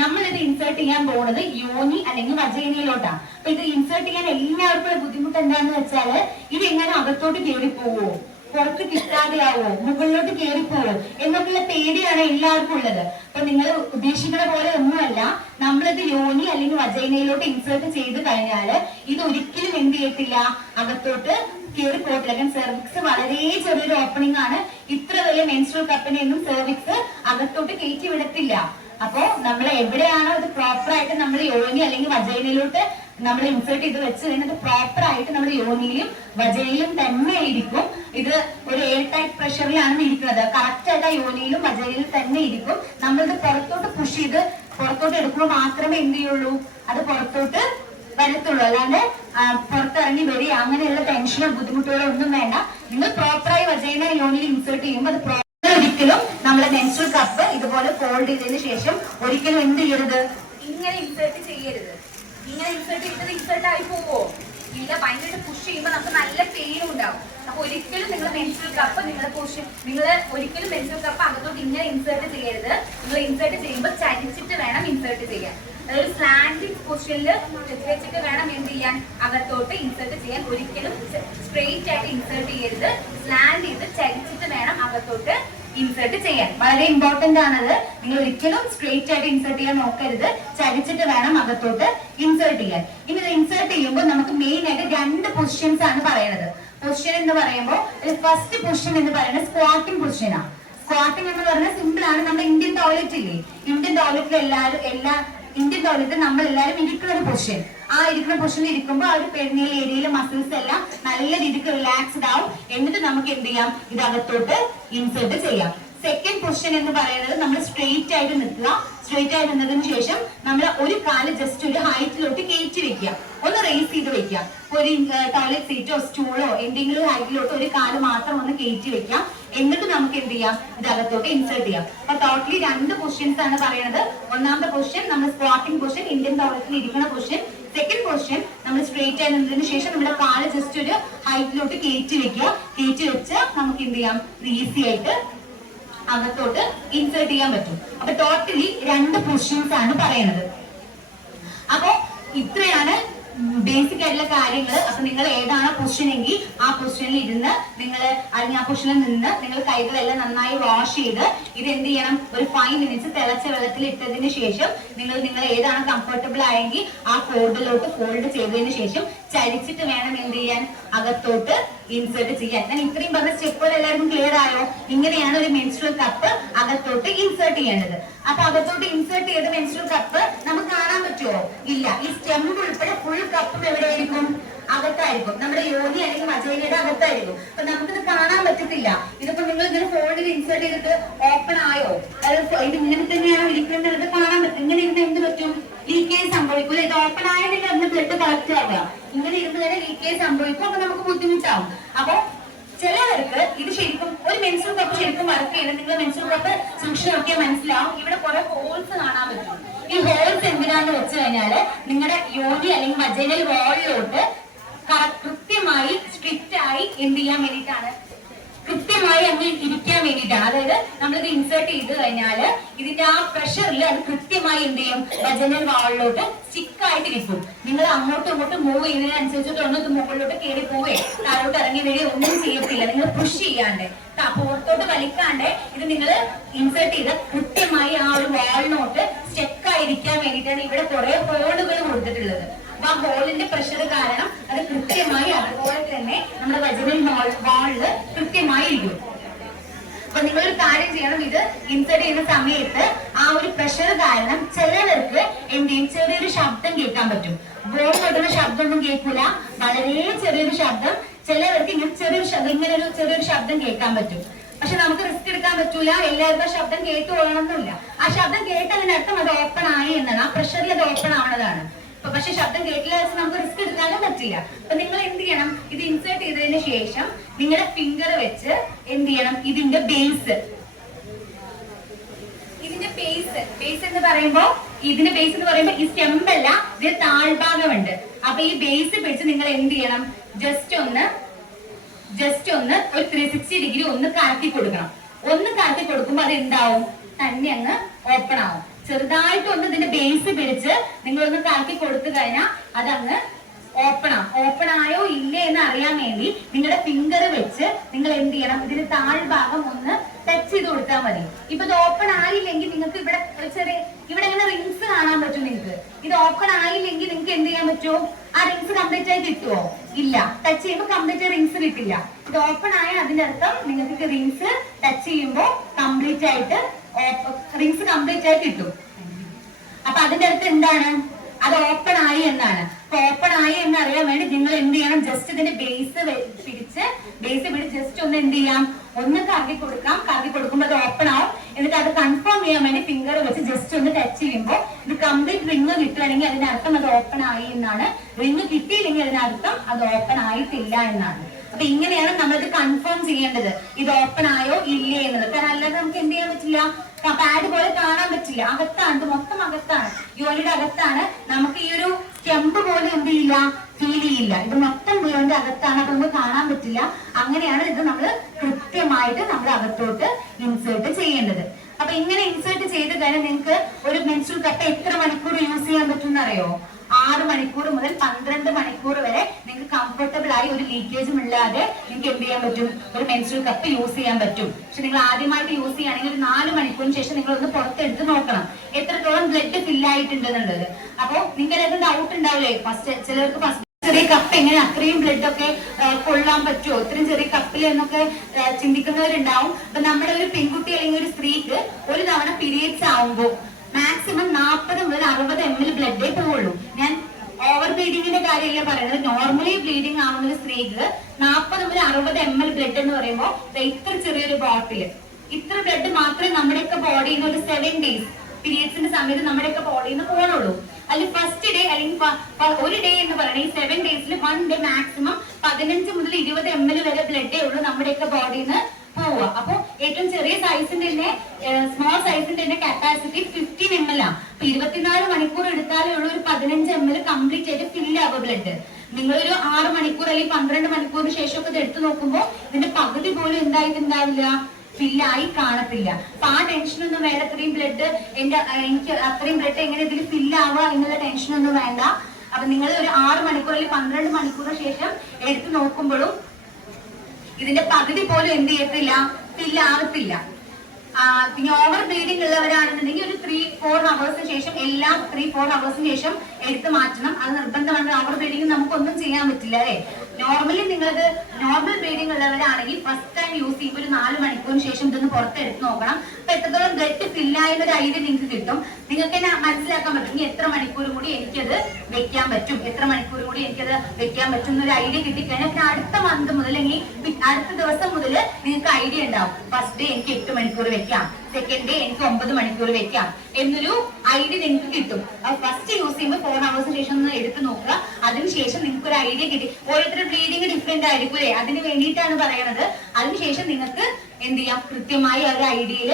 നമ്മൾ ഇത് ഇൻസേർട്ട് ചെയ്യാൻ പോകുന്നത് യോനി അല്ലെങ്കിൽ വജൈനയിലോട്ടാണ് അപ്പൊ ഇത് ഇൻസേർട്ട് ചെയ്യാൻ എല്ലാവർക്കും ബുദ്ധിമുട്ട് എന്താന്ന് വെച്ചാൽ ഇത് എങ്ങനെ അകത്തോട്ട് കയറി പോവോ പുറത്ത് കിട്ടാതെയാവോ? മുകളിലോട്ട് കയറി പോവോ എന്നൊക്കെയുള്ള പേടിയാണ് എല്ലാവർക്കും ഉള്ളത്. അപ്പൊ നിങ്ങൾ ഉദ്ദേശിക്കുന്ന പോലെ ഒന്നുമല്ല. നമ്മളിത് യോനി അല്ലെങ്കിൽ വജൈനയിലോട്ട് ഇൻസേർട്ട് ചെയ്ത് കഴിഞ്ഞാൽ ഇത് ഒരിക്കലും എന്ത് ചെയ്യത്തില്ല? അകത്തോട്ട് ഒരു കാരണം സെർവിക്സ് വളരെ ചെറിയൊരു ഓപ്പണിംഗ് ആണ്. ഇത്ര വലിയ മെൻസ്ട്രൽ കപ്പിനെ ഒന്നും സെർവിക്സ് അകത്തോട്ട് കയറ്റി വിടത്തില്ല. അപ്പോ നമ്മൾ എവിടെയാണോ ഇത് പ്രോപ്പർ ആയിട്ട് നമ്മൾ യോനി അല്ലെങ്കിൽ വജൈനയിലോട്ട് നമ്മൾ ഇൻസേർട്ട് ചെയ്ത് വെച്ച് കഴിഞ്ഞാൽ പ്രോപ്പർ ആയിട്ട് നമ്മുടെ യോനിയിലും വജൈനിലും തന്നെ ഇരിക്കും. ഇത് ഒരു എയർ ടൈറ്റ് പ്രഷറിലാണ് ഇരിക്കുന്നത്. കറക്റ്റ് ആയിട്ട് ആ യോനിയിലും വജയിലും തന്നെ ഇരിക്കും. നമ്മളിത് പുറത്തോട്ട് പുഷ് ചെയ്ത് പുറത്തോട്ട് എടുക്കുമ്പോൾ മാത്രമേ എന്ത് ചെയ്യുള്ളൂ? അത് പുറത്തോട്ട് വരത്തുള്ളൂ. അല്ലാണ്ട് പുറത്തിറങ്ങി വരിക അങ്ങനെയുള്ള ടെൻഷനോ ബുദ്ധിമുട്ടുകളോ ഒന്നും വേണ്ട. നിങ്ങൾ പ്രോപ്പറായി വജൈന യോനിയിൽ ഇൻസേർട്ട് ചെയ്യുമ്പോൾ അത് പ്രോപ്പർ ഒരിക്കലും നമ്മളെ മെൻസ്ട്രൽ കപ്പ് ഇതുപോലെ ഫോൾഡ് ചെയ്തതിന് ശേഷം ഒരിക്കലും എന്ത് ചെയ്യരുത്? ഇങ്ങനെ ഇൻസേർട്ട് ചെയ്യരുത്. ഇങ്ങനെ ഇൻസേർട്ട് ചെയ്തത് ഇൻസേർട്ട് ആയി പോവോ? ഇല്ല ഭയങ്കരമായിട്ട് പുഷ് ചെയ്യുമ്പോൾ നമുക്ക് നല്ല പെയിൻ ഉണ്ടാവും. അപ്പൊ ഒരിക്കലും നിങ്ങൾ മെൻസ്ട്രൽ കപ്പ് നിങ്ങളെ പുഷ് നിങ്ങൾ ഒരിക്കലും മെൻസ്ട്രൽ കപ്പ് അകത്തോട്ട് ഇങ്ങനെ ഇൻസേർട്ട് ചെയ്യരുത്. നിങ്ങൾ ഇൻസേർട്ട് ചെയ്യുമ്പോൾ ചരിച്ചിട്ട് വേണം ഇൻസേർട്ട് ചെയ്യാൻ. അതായത് സ്ലാൻഡിങ് പൊസിഷനിൽ വെച്ചിട്ട് വേണം എന്ത് ചെയ്യാൻ? അകത്തോട്ട് ഇൻസേർട്ട് ചെയ്യാൻ. ഒരിക്കലും സ്ട്രെയിറ്റ് ആയിട്ട് ഇൻസേർട്ട് ചെയ്യരുത്. സ്ലാൻഡ് ചെയ്ത് ചരിച്ചിട്ട് വേണം അകത്തോട്ട് ഇൻസേർട്ട് ചെയ്യാൻ. വളരെ ഇമ്പോർട്ടന്റ് ആണത്. നിങ്ങൾ ഒരിക്കലും സ്ട്രെയിറ്റ് ആയിട്ട് ഇൻസേർട്ട് ചെയ്യാൻ നോക്കരുത്. ചരിച്ചിട്ട് വേണം അകത്തോട്ട് ഇൻസേർട്ട് ചെയ്യാൻ. ഇനി ഇൻസേർട്ട് ചെയ്യുമ്പോൾ നമുക്ക് മെയിൻ ആയിട്ട് രണ്ട് പൊസിഷൻസ് ആണ് പറയുന്നത് പൊസിഷൻ എന്ന് പറയുമ്പോൾ ഫസ്റ്റ് പൊസിഷൻ എന്ന് പറയുന്നത് സ്ക്വാട്ടിംഗ് പൊസിഷനാണ് സ്ക്വാട്ടിംഗ് എന്ന് പറഞ്ഞാൽ സിമ്പിൾ ആണ്. നമ്മുടെ ഇന്ത്യൻ ടോയ്ലറ്റ് ഇല്ലേ? ഇന്ത്യൻ ടോയ്ലറ്റിൽ എല്ലാവരും എല്ലാ ഇന്ത്യൻ ടോയ്ലറ്റ് നമ്മൾ എല്ലാവരും ഇരിക്കുന്ന ഒരു പൊസിഷൻ ആ ഇരിക്കുന്ന പൊസിഷനിൽ ഇരിക്കുമ്പോൾ ആ ഒരു പെരുന്നിയൽ ഏരിയയിലെ മസിൽസ് എല്ലാം നല്ല രീതിക്ക് റിലാക്സ്ഡ് ആവും. എന്നിട്ട് നമുക്ക് എന്ത് ചെയ്യാം? ഇത് അകത്തോട്ട് ഇൻസേർട്ട് ചെയ്യാം. സെക്കൻഡ് പൊസിഷൻ എന്ന് പറയുന്നത് നമ്മൾ സ്ട്രെയിറ്റ് ആയിട്ട് നിൽക്കുക സ്ട്രെയിറ്റ് ആയിട്ട് നിന്നതിന് ശേഷം നമ്മൾ ഒരു കാൽ ജസ്റ്റ് ഒരു ഹൈറ്റിലോട്ട് കയറ്റി വെക്കുക. ഒന്ന് റേസ് ചെയ്ത് വെക്കുക. ഒരു ടോയ്ലറ്റ് സീറ്റോ സ്റ്റൂളോ എന്തെങ്കിലും ഹൈറ്റിലോട്ട് ഒരു കാൽ മാത്രം ഒന്ന് കയറ്റി വെക്കാം എന്നിട്ട് നമുക്ക് എന്ത് ചെയ്യാം? ഇത് അകത്തോട്ട് ഇൻസേർട്ട് ചെയ്യാം. അപ്പൊ ടോട്ടലി രണ്ട് പൊസിഷൻസ് ആണ് പറയുന്നത് ഒന്നാമത്തെ പൊസിഷൻ നമ്മൾ സ്ക്വാട്ടിംഗ് പൊസിഷൻ ഇന്ത്യൻ ടോയ്ലറ്റിൽ ഇരിക്കുന്ന പൊസിഷൻ സെക്കൻഡ് പൊസിഷൻ നമ്മൾ സ്ട്രേറ്റ് ആയി നിന്നതിന് ശേഷം നമ്മുടെ കാൽ ജസ്റ്റ് ഒരു ഹൈറ്റിലോട്ട് കയറ്റി വെക്കുക. കയറ്റി വെച്ച് നമുക്ക് എന്ത് ചെയ്യാം? ഈസി ആയിട്ട് അകത്തോട്ട് ഇൻസേർട്ട് ചെയ്യാൻ പറ്റും. അപ്പൊ ടോട്ടലി രണ്ട് പൊസിഷൻസ് ആണ് പറയുന്നത് അപ്പോ ഇത്രയാണ് ബേസിക് ആയിട്ടുള്ള കാര്യങ്ങൾ അപ്പൊ നിങ്ങൾ ഏതാണോ പൊസിഷൻ എങ്കിൽ ആ പൊസിഷനിൽ ഇരുന്ന് നിങ്ങൾ അല്ലെങ്കിൽ ആ പൊസിഷനിൽ നിന്ന് നിങ്ങൾ കൈകളെല്ലാം നന്നായി വാഷ് ചെയ്ത് ഇത് എന്ത് ചെയ്യണം? ഒരു ഫൈവ് മിനിറ്റ്സ് തിളച്ച വെള്ളത്തിൽ ഇട്ടതിന് ശേഷം നിങ്ങൾ നിങ്ങൾ ഏതാണ് കംഫർട്ടബിൾ ആയെങ്കിൽ ആ ഫോൾഡിലോട്ട് ഫോൾഡ് ചെയ്തതിന് ശേഷം ചരിച്ചിട്ട് വേണം എന്ത് ചെയ്യാൻ? അകത്തോട്ട് ഇൻസേർട്ട് ചെയ്യാൻ. ഞാൻ ഇത്രയും പറഞ്ഞ സ്റ്റെപ്പുകൾ എല്ലാവർക്കും ക്ലിയർ ആയോ? ഇങ്ങനെയാണ് ഒരു മെൻസ്ട്രൽ കപ്പ് അകത്തോട്ട് ഇൻസേർട്ട് ചെയ്യേണ്ടത്. അപ്പൊ അകത്തോട്ട് ഇൻസേർട്ട് ചെയ്ത മെൻസ്ട്രൽ കപ്പ് നമുക്ക് കാണാൻ പറ്റുമോ? ഇല്ല. ഈ സ്റ്റെമ്പ് ഉൾപ്പെടെ ഫുൾ കപ്പും എവിടെയായിരിക്കും? അകത്തായിരിക്കും. നമ്മുടെ യോനി അല്ലെങ്കിൽ മജേനയുടെ അകത്തായിരിക്കും. അപ്പൊ നമുക്കിത് കാണാൻ പറ്റത്തില്ല. ഇതിപ്പോ നിങ്ങൾ ഇങ്ങനെ ഫോണിൽ ഇൻസേർട്ട് ചെയ്തിട്ട് ഓപ്പൺ ആയോ? അതായത് ഇത് ഇങ്ങനെ തന്നെയാണോ ഇരിക്കുന്നത്? കാണാൻ പറ്റും. ഇങ്ങനെ ഇരുന്ന് എന്ത് പറ്റും? ലീക്കേജ് സംഭവിക്കും ഇത് ഓപ്പൺ ആയതിൽ എന്ന് ബ്ലഡ് കളക്ട് ആവുക. ഇങ്ങനെ ഇരുന്ന് തന്നെ ലീക്കേജ് സംഭവിക്കും. അപ്പൊ നമുക്ക് ബുദ്ധിമുട്ടാവും. അപ്പൊ ചിലവർക്ക് ഇത് ശരിക്കും ഒരു മെൻസുൽ കപ്പ് ശരിക്കും വർക്ക് ചെയ്യുന്നത് നിങ്ങൾ മെൻസുൽ കപ്പ് സൂക്ഷിച്ച് നോക്കിയാൽ മനസ്സിലാവും. ഇവിടെ കുറെ ഹോൾസ് കാണാൻ പറ്റും. ഈ ഹോൾസ് എന്തിനാന്ന് വെച്ച് കഴിഞ്ഞാൽ നിങ്ങളുടെ യോനി അല്ലെങ്കിൽ വജൈനൽ വാളിലോട്ട് കൃത്യമായി സ്ട്രിക്റ്റ് ആയി എന്ത് ചെയ്യാൻ വേണ്ടിയിട്ടാണ്? കൃത്യമായി അങ്ങ് ഇരിക്കാൻ വേണ്ടിയിട്ടാണ്. അതായത് നമ്മളിത് ഇൻസേർട്ട് ചെയ്ത് കഴിഞ്ഞാൽ ഇതിന്റെ ആ പ്രഷറിൽ അത് കൃത്യമായി എന്ത് ചെയ്യും? വജനൽ വാളിലോട്ട് സ്റ്റിക്കായിട്ട് ഇരിക്കും നിങ്ങൾ അങ്ങോട്ടും ഇങ്ങോട്ടും മൂവ് ചെയ്യുന്നതിനനുസരിച്ചിട്ട് ഒന്ന് മുകളിലോട്ട് കയറി പോവേ. താഴോട്ട് ഇറങ്ങി വരെ ഒന്നും ചെയ്യത്തില്ല. നിങ്ങൾ പുഷ് ചെയ്യാണ്ട്. പുറത്തോട്ട് വലിക്കാണ്ട് ഇത് നിങ്ങൾ ഇൻസേർട്ട് ചെയ്ത് കൃത്യമായി ആ ഒരു വാളിനോട്ട് സ്റ്റെക്ക് ആയിരിക്കാൻ വേണ്ടിയിട്ടാണ് ഇവിടെ കുറെ ഹോളുകൾ കൊടുത്തിട്ടുള്ളത്. അപ്പൊ ആ ഹോളിന്റെ പ്രഷർ കാരണം അത് കൃത്യമായി അതുപോലെ തന്നെ നമ്മുടെ വജനൽ വാളിൽ കൃത്യമായി ഇരിക്കും. അപ്പൊ നിങ്ങളൊരു കാര്യം ചെയ്യണം. ഇത് ഇൻസേർട്ട് ചെയ്യുന്ന സമയത്ത് ആ ഒരു പ്രഷർ കാരണം ചിലവർക്ക് എന്ത് ചെയ്യും ചെറിയൊരു ശബ്ദം കേൾക്കാൻ പറ്റും. ബോൾ കൊട്ടുന്ന ശബ്ദമൊന്നും കേൾക്കൂല. വളരെ ചെറിയൊരു ശബ്ദം ചിലവർക്ക് ഇങ്ങനെ ചെറിയൊരു ഇങ്ങനെ ഒരു ചെറിയൊരു ശബ്ദം കേൾക്കാൻ പറ്റും. പക്ഷെ നമുക്ക് റിസ്ക് എടുക്കാൻ പറ്റൂല. ആ ശബ്ദം കേട്ടു പോകണമെന്നില്ല. ആ ശബ്ദം കേട്ടതിനർത്ഥം അത് ഓപ്പൺ ആയി എന്നാണ്. ആ പ്രഷറിൽ അത് ഓപ്പൺ ആവണതാണ്. പക്ഷെ ശബ്ദം കേട്ടില്ല നമുക്ക് റിസ്ക് എടുക്കാനും പറ്റില്ല. അപ്പൊ നിങ്ങൾ എന്ത് ചെയ്യണം? ഇത് ഇൻസേർട്ട് ചെയ്തതിന് ശേഷം നിങ്ങളുടെ ഫിംഗർ വെച്ച് എന്ത് ചെയ്യണം? ഇതിന്റെ ബേസ് ഇതിന്റെ ബേസ് ബേസ് എന്ന് പറയുമ്പോ ഇതിന്റെ ബേസ് എന്ന് പറയുമ്പോ ഈ സ്റ്റെമ്പല്ല ഇത് താഴ്ഭാഗമുണ്ട്. അപ്പൊ ഈ ബേസ് പിടിച്ച് നിങ്ങൾ എന്ത് ചെയ്യണം? ജസ്റ്റ് ഒന്ന് ജസ്റ്റ് ഒന്ന് ഒരു ത്രീ സിക്സ്റ്റി ഡിഗ്രി ഒന്ന് കറക്കി കൊടുക്കണം. ഒന്ന് കറക്കി കൊടുക്കുമ്പോൾ അത് എന്താവും? തന്നെ അങ്ങ് ഓപ്പൺ ആവും. ചെറുതായിട്ട് ഒന്ന് ഇതിന്റെ ബേസ് പിടിച്ച് നിങ്ങൾ ഒന്ന് കറക്കി കൊടുത്തു കഴിഞ്ഞാൽ അതങ്ങ് ഓപ്പൺ ആവും. ഓപ്പൺ ആയോ ഇല്ലേ എന്ന് അറിയാൻ വേണ്ടി നിങ്ങളുടെ ഫിംഗർ വെച്ച് നിങ്ങൾ എന്ത് ചെയ്യണം? ഇതിന്റെ താഴ്ഭാഗം ഒന്ന് ടച്ച് ചെയ്ത് കൊടുത്താൽ മതി. ഇപ്പൊ ഇത് ഓപ്പൺ ആയില്ലെങ്കിൽ നിങ്ങൾക്ക് ഇവിടെ ചെറിയ ഇവിടെ ഇങ്ങനെ റിങ്സ് കാണാൻ പറ്റും നിങ്ങൾക്ക്. ഇത് ഓപ്പൺ ആയില്ലെങ്കിൽ നിങ്ങൾക്ക് എന്ത് ചെയ്യാൻ പറ്റുമോ ആ റിങ്സ് കംപ്ലീറ്റ് ആയി കിട്ടുമോ ഇല്ല. ടച്ച് ചെയ്യുമ്പോൾ കംപ്ലീറ്റ് റിങ്സ് കിട്ടില്ല. ഇത് ഓപ്പൺ ആയ അതിന്റെ അർത്ഥം നിങ്ങൾക്ക് റിങ്സ് ടച്ച് ചെയ്യുമ്പോൾ കംപ്ലീറ്റ് ആയിട്ട് റിങ്സ് കംപ്ലീറ്റ് ആയി കിട്ടും. അപ്പൊ അതിന്റെ അടുത്ത് എന്താണ്? അത് ഓപ്പൺ ആയി എന്നാണ്. ഓപ്പൺ ആയി എന്ന് അറിയാൻ വേണ്ടി നിങ്ങൾ എന്ത് ചെയ്യണം? ജസ്റ്റ് ഇതിന്റെ ബേസ് പിടിച്ച് ബേസ് പിടിച്ച് ജസ്റ്റ് ഒന്ന് എന്ത് ചെയ്യാം? ഒന്ന് കറക്കി കൊടുക്കാം. കറക്കി കൊടുക്കുമ്പോൾ അത് ഓപ്പൺ ആവും. എന്നിട്ട് അത് കൺഫേം ചെയ്യാൻ വേണ്ടി ഫിംഗർ വെച്ച് ജസ്റ്റ് ഒന്ന് ടച്ച് ചെയ്യുമ്പോൾ ഇത് കംപ്ലീറ്റ് റിങ് കിട്ടുകയാണെങ്കിൽ അതിനർത്ഥം അത് ഓപ്പൺ ആയി എന്നാണ്. റിങ് കിട്ടിയില്ലെങ്കിൽ അതിനർത്ഥം അത് ഓപ്പൺ ആയിട്ടില്ല എന്നാണ്. അപ്പൊ ഇങ്ങനെയാണ് നമ്മൾ ഇത് കൺഫേം ചെയ്യേണ്ടത്. ഇത് ഓപ്പൺ ആയോ ഇല്ലേ എന്നുള്ളത് കാരണം അല്ലാതെ നമുക്ക് എന്ത് ചെയ്യാൻ പറ്റില്ല? പാഡ് പോലെ കാണാൻ പറ്റില്ല. അകത്താണ്. ഇത് മൊത്തം അകത്താണ്. യോനിയുടെ അകത്താണ് നമുക്ക് ഈ ഒരു സ്റ്റെമ്പ് പോലെ എന്ത് ചെയ്യില്ല? ഫീൽ ചെയ്യില്ല. ഇത് മൊത്തം വീടിന്റെ അകത്താണ്. അപ്പൊ നമുക്ക് കാണാൻ പറ്റില്ല. അങ്ങനെയാണ് ഇത് നമ്മൾ കൃത്യമായിട്ട് നമ്മൾ അകത്തോട്ട് ഇൻസേർട്ട് ചെയ്യേണ്ടത്. അപ്പൊ ഇങ്ങനെ ഇൻസേർട്ട് ചെയ്ത് കഴിഞ്ഞാൽ നിങ്ങൾക്ക് ഒരു മെൻസുൽ കട്ട എത്ര മണിക്കൂർ യൂസ് ചെയ്യാൻ പറ്റും അറിയോ? ആറ് മണിക്കൂർ മുതൽ പന്ത്രണ്ട് മണിക്കൂർ വരെ നിങ്ങൾക്ക് കംഫർട്ടബിൾ ആയി ഒരു ലീക്കേജും ഇല്ലാതെ നിങ്ങൾക്ക് എന്ത് ചെയ്യാൻ പറ്റും? ഒരു മെൻസുൽ കപ്പ് യൂസ് ചെയ്യാൻ പറ്റും. പക്ഷെ നിങ്ങൾ ആദ്യമായിട്ട് യൂസ് ചെയ്യുകയാണെങ്കിൽ ഒരു നാല് മണിക്കൂറിന് ശേഷം നിങ്ങൾ ഒന്ന് പുറത്തെടുത്ത് നോക്കണം. എത്രത്തോളം ബ്ലഡ് ഫിൽ ആയിട്ടുണ്ട് എന്നുള്ളത് അപ്പോൾ നിങ്ങൾക്ക് ഡൗട്ട് ഉണ്ടാവില്ലേ? ഫസ്റ്റ് ചിലർക്ക് ഫസ്റ്റ് ചെറിയ കപ്പ് എങ്ങനെ അത്രയും ബ്ലഡ് ഒക്കെ കൊള്ളാൻ പറ്റുമോ ഇത്രയും ചെറിയ കപ്പിൽ എന്നൊക്കെ ചിന്തിക്കുന്നവരുണ്ടാവും. അപ്പൊ നമ്മുടെ ഒരു പെൺകുട്ടി അല്ലെങ്കിൽ ഒരു സ്ത്രീക്ക് ഒരു തവണ പീരിയഡ്സ് ആവുമ്പോൾ മാക്സിമം നാൽപ്പത് മുതൽ അറുപത് എം എൽ ബ്ലഡേ പോവുള്ളൂ. ഞാൻ ഓവർ ബ്ലീഡിങ്ങിന്റെ കാര്യമല്ല പറയുന്നത് നോർമലി ബ്ലീഡിംഗ് ആവുന്ന ഒരു സ്ത്രീക്ക് നാൽപ്പത് മുതൽ അറുപത് എം എൽ ബ്ലഡ് എന്ന് പറയുമ്പോൾ ഇത്ര ചെറിയൊരു ബോട്ടിൽ ഇത്ര ബ്ലഡ് മാത്രമേ നമ്മുടെയൊക്കെ ബോഡിയിൽ നിന്ന് ഒരു സെവൻ ഡേയ്സ് പീരിയഡ്സിന്റെ സമയത്ത് നമ്മുടെയൊക്കെ ബോഡിയിൽ നിന്ന് പോകണുള്ളൂ അല്ലെ ഫസ്റ്റ് ഡേ അല്ലെങ്കിൽ ഒരു ഡേ എന്ന് പറയുന്നത് ഈ സെവൻ ഡേയ്സിൽ വൺ ഡേ മാക്സിമം പതിനഞ്ച് മുതൽ ഇരുപത് എം എൽ വരെ ബ്ലഡേ ഉള്ളൂ നമ്മുടെയൊക്കെ ബോഡിയിൽ നിന്ന് പോവുക. അപ്പൊ ഏറ്റവും ചെറിയ സൈസിന്റെ തന്നെ സ്മോൾ സൈസിന്റെ തന്നെ കപ്പാസിറ്റി ഫിഫ്റ്റീൻ എം എൽ ആണ് അപ്പൊ ഇരുപത്തിനാല് മണിക്കൂർ എടുത്താലേ ഉള്ളൂ ഒരു പതിനഞ്ച് എം എൽ കംപ്ലീറ്റ് ആയിട്ട് ഫില്ല് ആവുക ബ്ലഡ് നിങ്ങളൊരു ആറ് മണിക്കൂർ അല്ലെങ്കിൽ പന്ത്രണ്ട് മണിക്കൂറിന് ശേഷം ഒക്കെ ഇത് എടുത്തു നോക്കുമ്പോൾ ഇതിന്റെ പകുതി പോലും എന്തായിട്ടുണ്ടാവില്ല. ഫില്ലായി കാണത്തില്ല. അപ്പൊ ആ ടെൻഷനൊന്നും വേണ്ട. അത്രയും ബ്ലഡ് എന്റെ എനിക്ക് അത്രയും ബ്ലഡ് എങ്ങനെ ഇതിൽ ഫില്ലാവുക എന്നുള്ള ടെൻഷനൊന്നും വേണ്ട. അപ്പൊ നിങ്ങൾ ഒരു ആറ് മണിക്കൂർ അല്ലെങ്കിൽ പന്ത്രണ്ട് മണിക്കൂറിന് ശേഷം എടുത്തു നോക്കുമ്പോഴും ഇതിന്റെ പകുതി പോലും എന്ത് ചെയ്യത്തില്ല ഫില്ല് ആവത്തില്ല. പിന്നെ ഓവർ ബ്ലീഡിംഗ് ഉള്ളവരാണെന്നുണ്ടെങ്കിൽ ഒരു ത്രീ ഫോർ ഹവേഴ്സിന് ശേഷം എല്ലാം ത്രീ ഫോർ ഹവേഴ്സിന് ശേഷം എടുത്തു മാറ്റണം. അത് നിർബന്ധമാണ്. ഓവർ ബ്ലീഡിംഗ് നമുക്കൊന്നും ചെയ്യാൻ പറ്റില്ല അല്ലേ? നോർമലി നിങ്ങൾക്ക് നോർമൽ ബ്ലീഡിംഗ് ഉള്ളവരാണെങ്കിൽ ഫസ്റ്റ് ടൈം യൂസ് ചെയ്യുമ്പോൾ ഒരു നാല് മണിക്കൂറിന് ശേഷം ഇതൊന്ന് പുറത്തെടുത്ത് നോക്കണം. അപ്പൊ എത്രത്തോളം ബ്ലഡ് ഫില്ലായെന്ന ഒരു ഐഡിയ നിങ്ങൾക്ക് കിട്ടും. നിങ്ങൾക്ക് തന്നെ മനസ്സിലാക്കാൻ പറ്റും. ഇനി എത്ര മണിക്കൂർ കൂടി എനിക്കത് വെക്കാൻ പറ്റും. എത്ര മണിക്കൂർ കൂടി എനിക്കത് വെക്കാൻ പറ്റും എന്നൊരു ഐഡിയ കിട്ടിക്കഴിഞ്ഞാൽ പിന്നെ അടുത്ത മന്ത് മുതൽ അല്ലെങ്കിൽ അടുത്ത ദിവസം മുതൽ നിങ്ങൾക്ക് ഐഡിയ ഉണ്ടാവും. ഫസ്റ്റ് ഡേ എനിക്ക് എട്ട് മണിക്കൂർ വെക്കാം. സെക്കൻഡ് ഡേ എനിക്ക് ഒമ്പത് മണിക്കൂർ വെക്കാം എന്നൊരു ഐഡിയ നിങ്ങൾക്ക് കിട്ടും. ഫസ്റ്റ് യൂസ് ചെയ്യുമ്പോൾ ഫോർ ഹവേഴ്സിന് ശേഷം ഒന്ന് എടുത്ത് നോക്കുക. അതിനുശേഷം നിങ്ങൾക്ക് ഒരു ഐഡിയ കിട്ടി. ഓരോരുത്തരുടെ ബ്ലീഡിങ് ഡിഫറെന്റ് ആയിരിക്കും അല്ലേ അതിന് വേണ്ടിയിട്ടാണ് പറയുന്നത്. അതിനുശേഷം നിങ്ങൾക്ക് എന്ത് ചെയ്യാം? കൃത്യമായി ഒരു ഐഡിയയിൽ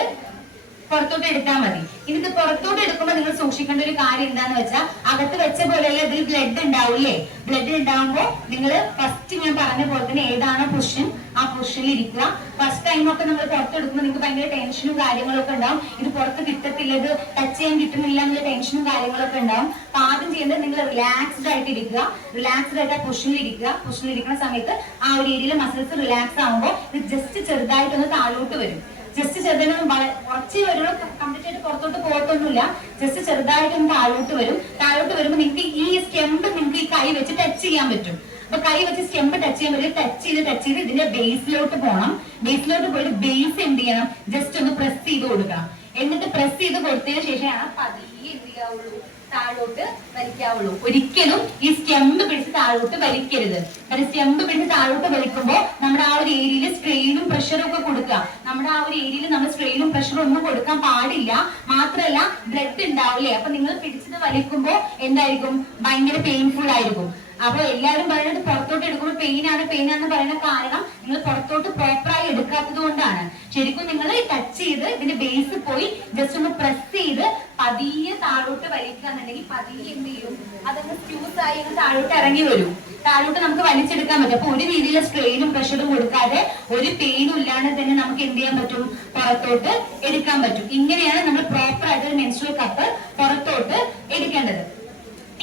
പുറത്തോട്ട് എടുത്താൽ മതി. ഇത് പുറത്തോട്ട് എടുക്കുമ്പോൾ നിങ്ങൾ സൂക്ഷിക്കേണ്ട ഒരു കാര്യം എന്താന്ന് വെച്ചാൽ അകത്ത് വെച്ച പോലെയല്ല ഇതിൽ ബ്ലഡ് ഉണ്ടാവില്ലേ ബ്ലഡ് ഉണ്ടാവുമ്പോൾ നിങ്ങൾ ഫസ്റ്റ് ഞാൻ പറഞ്ഞ പോലെ തന്നെ ഏതാണോ പുഷൻ ആ പൊഷനിൽ ഇരിക്കുക. ഫസ്റ്റ് ടൈമൊക്കെ നമ്മൾ പുറത്തെടുക്കുമ്പോൾ നിങ്ങൾക്ക് ഭയങ്കര ടെൻഷനും കാര്യങ്ങളൊക്കെ ഉണ്ടാവും. ഇത് പുറത്ത് കിട്ടത്തില്ല ഇത് ടച്ച് ചെയ്യാൻ കിട്ടുന്നില്ല എന്നുള്ള ടെൻഷനും കാര്യങ്ങളൊക്കെ ഉണ്ടാവും. അപ്പൊ ആദ്യം ചെയ്യുന്നത് നിങ്ങൾ റിലാക്സ്ഡ് ആയിട്ട് ഇരിക്കുക. റിലാക്സ്ഡ് ആയിട്ട് ആ പുഷിൽ ഇരിക്കുക. പൊഷനിൽ ഇരിക്കുന്ന സമയത്ത് ആ ഒരു ഏരിയയിലെ മസിൽസ് റിലാക്സ് ആകുമ്പോൾ ഇത് ജസ്റ്റ് ചെറുതായിട്ടൊന്ന് താഴോട്ട് വരും. ജസ്റ്റ് വള- കുറച്ച് വരുള്ളൂ കംപ്ലീറ്റ് ആയിട്ട് പുറത്തോട്ട് പോകത്തൊന്നുമില്ല. ജസ്റ്റ് ചെറുതായിട്ട് താഴോട്ട് വരും. താഴോട്ട് വരുമ്പോൾ നിങ്ങൾക്ക് ഈ സ്റ്റെമ്പ് നിങ്ങൾക്ക് ഈ കൈ വെച്ച് ടച്ച് ചെയ്യാൻ പറ്റും. അപ്പൊ കൈ വെച്ച് സ്റ്റെമ്പ് ടച്ച് ചെയ്യാൻ പറ്റും ടച്ച് ചെയ്ത് ടച്ച് ചെയ്ത് ഇതിന്റെ ബേസിലോട്ട് പോകണം ബേസിലോട്ട് പോയിട്ട് ബേസ് എന്ത് ചെയ്യണം? ജസ്റ്റ് ഒന്ന് പ്രസ് ചെയ്ത് കൊടുക്കണം. എന്നിട്ട് പ്രസ് ചെയ്ത് കൊടുത്തതിന് ശേഷമാണ് പതിയെ എന്ത് ചെയ്യാവുള്ളൂ? താഴോട്ട് വലിക്കാവുള്ളൂ. ഒരിക്കലും ഈ സ്റ്റെമ്പ് പിടിച്ച് താഴോട്ട് വലിക്കരുത്. കാരണം സ്റ്റെമ്പ് പിടിച്ച് താഴോട്ട് വലിക്കുമ്പോൾ നമ്മുടെ ആ ഒരു ഏരിയയിൽ സ്ട്രെയിനും പ്രഷറും ഒക്കെ കൊടുക്കുക. നമ്മുടെ ആ ഒരു ഏരിയയിൽ നമ്മൾ സ്ട്രെയിനും പ്രഷറും ഒന്നും കൊടുക്കാൻ പാടില്ല. മാത്രമല്ല ബ്ലഡ് ഉണ്ടാവില്ലേ? അപ്പൊ നിങ്ങൾ പിടിച്ചത് വലിക്കുമ്പോൾ എന്തായിരിക്കും? ഭയങ്കര പെയിൻഫുൾ ആയിരിക്കും. അപ്പൊ എല്ലാവരും പറയുന്നത് പുറത്തോട്ട് എടുക്കുമ്പോൾ പെയിൻ ആണ് പെയിൻ ആണെന്ന് പറയുന്ന കാരണം നിങ്ങൾ പുറത്തോട്ട് പ്രോപ്പറായി എടുക്കാത്തത് കൊണ്ടാണ്. ശരിക്കും നിങ്ങൾ ടച്ച് ചെയ്ത് ഇതിന്റെ ബേസ് പോയി ജസ്റ്റ് ഒന്ന് പ്രസ് ചെയ്ത് പതിയെ താഴോട്ട് വലിക്കുക എന്നുണ്ടെങ്കിൽ പതിയെ എന്ത് ചെയ്യും? അതങ്ങ് ഫ്യൂസ് ആയി താഴോട്ട് ഇറങ്ങി വരും. താഴോട്ട് നമുക്ക് വലിച്ചെടുക്കാൻ പറ്റും. അപ്പൊ ഒരു രീതിയിലെ സ്ട്രെയിനും പ്രഷറും കൊടുക്കാതെ ഒരു പെയിനും ഇല്ലാതെ തന്നെ നമുക്ക് എന്ത് ചെയ്യാൻ പറ്റും? പുറത്തോട്ട് എടുക്കാൻ പറ്റും. ഇങ്ങനെയാണ് നമ്മൾ പ്രോപ്പർ ആയിട്ട് ഒരു മെൻസ്ട്രൽ കപ്പ് പുറത്തോട്ട് എടുക്കേണ്ടത്.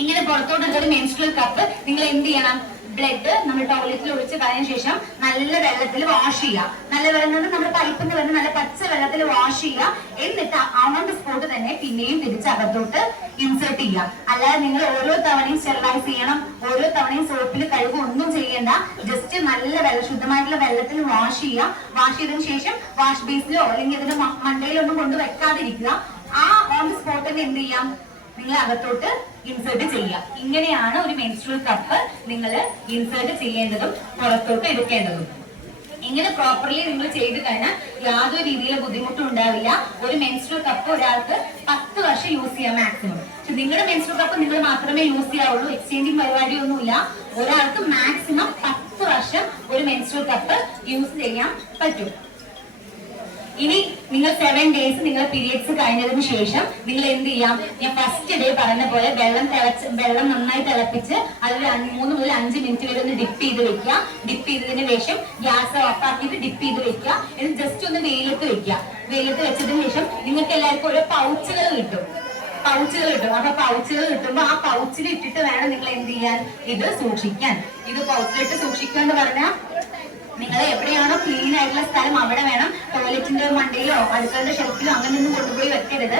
ഇങ്ങനെ പുറത്തോട്ട് ഒരു മെൻസ്ട്രൽ കപ്പ് നിങ്ങൾ എന്ത് ചെയ്യണം? ബ്ലഡ് നമ്മൾ ടോയ്ലറ്റിൽ ഒഴിച്ച് കഴിഞ്ഞ ശേഷം നല്ല വെള്ളത്തിൽ വാഷ് ചെയ്യുക. നല്ല വെള്ളം എന്ന് നമ്മുടെ പൈപ്പിൽ നിന്ന് വരുന്ന നല്ല പച്ച വെള്ളത്തിൽ വാഷ് ചെയ്യുക. എന്നിട്ട് ഓൺ സ്പോട്ട് തന്നെ പിന്നെയും തിരിച്ച് അകത്തോട്ട് ഇൻസേർട്ട് ചെയ്യുക. അല്ലാതെ നിങ്ങൾ ഓരോ തവണയും സ്റ്റെറിലൈസ് ചെയ്യണം. ഓരോ തവണയും സോപ്പിൽ കഴുകുക ഒന്നും ചെയ്യേണ്ട. ജസ്റ്റ് നല്ല വെള്ളം ശുദ്ധമായിട്ടുള്ള വെള്ളത്തിൽ വാഷ് ചെയ്യുക. വാഷ് ചെയ്തതിനു ശേഷം വാഷ് ബേസിലോ അല്ലെങ്കിൽ ഇതിന്റെ മണ്ടയിലൊന്നും കൊണ്ട് വെക്കാതിരിക്കുക. ആ ഓൺ ദ തന്നെ എന്ത് ചെയ്യാം? നിങ്ങൾ അകത്തോട്ട് ഇൻസേർട്ട് ചെയ്യുക. ഇങ്ങനെയാണ് ഒരു മെൻസ്ട്രൽ കപ്പ് നിങ്ങൾ ഇൻസേർട്ട് ചെയ്യേണ്ടതും പുറത്തോട്ട് എടുക്കേണ്ടതും. ഇങ്ങനെ പ്രോപ്പർലി നിങ്ങൾ ചെയ്തു കഴിഞ്ഞാൽ യാതൊരു രീതിയിലെ ബുദ്ധിമുട്ടും ഉണ്ടാവില്ല. ഒരു മെൻസ്ട്രൽ കപ്പ് ഒരാൾക്ക് പത്ത് വർഷം യൂസ് ചെയ്യാം മാക്സിമം പക്ഷെ നിങ്ങളുടെ മെൻസ്ട്രൽ കപ്പ് നിങ്ങൾ മാത്രമേ യൂസ് ചെയ്യാവുള്ളൂ. എക്സ്ചേഞ്ചിങ് പരിപാടിയൊന്നുമില്ല. ഒരാൾക്ക് മാക്സിമം പത്ത് വർഷം ഒരു മെൻസ്ട്രൽ കപ്പ് യൂസ് ചെയ്യാൻ പറ്റും. ഇനി നിങ്ങൾ സെവൻ ഡേയ്സ് നിങ്ങൾ പീരിയഡ്സ് കഴിഞ്ഞതിന് ശേഷം നിങ്ങൾ എന്ത് ചെയ്യാം? ഞാൻ ഫസ്റ്റ് ഡേ പറഞ്ഞ പോലെ വെള്ളം തിളച്ച് വെള്ളം നന്നായി തിളപ്പിച്ച് അതിൽ മൂന്ന് മുതൽ അഞ്ച് മിനിറ്റ് വരെ ഒന്ന് ഡിപ്പ് ചെയ്ത് വെക്കുക. ഡിപ്പ് ചെയ്തതിന് ശേഷം ഗ്യാസ് ഓഫ് ആക്കിയിട്ട് ഡിപ്പ് ചെയ്ത് വെക്കുക. എന്നിട്ട് ജസ്റ്റ് ഒന്ന് വെയിലത്ത് വെക്കുക. വെയിലത്ത് വെച്ചതിന് ശേഷം നിങ്ങൾക്ക് എല്ലാവർക്കും ഓരോ പൗച്ചുകൾ കിട്ടും. പൗച്ചുകൾ കിട്ടും. അപ്പൊ പൗച്ചുകൾ കിട്ടുമ്പോ ആ പൗച്ചിൽ ഇട്ടിട്ട് വേണം നിങ്ങൾ എന്ത് ചെയ്യാൻ? ഇത് സൂക്ഷിക്കാൻ. ഇത് പൗച്ചിലിട്ട് സൂക്ഷിക്കുക എന്ന് പറഞ്ഞാൽ നിങ്ങൾ എവിടെയാണോ ക്ലീൻ ആയിട്ടുള്ള സ്ഥലം അവിടെ വേണം. ടോയ്ലറ്റിന്റെ മണ്ടയിലോ അടുക്കളുടെ ഷെൽഫിലോ അങ്ങനെയൊന്നും കൊണ്ടുപോയി വെക്കരുത്.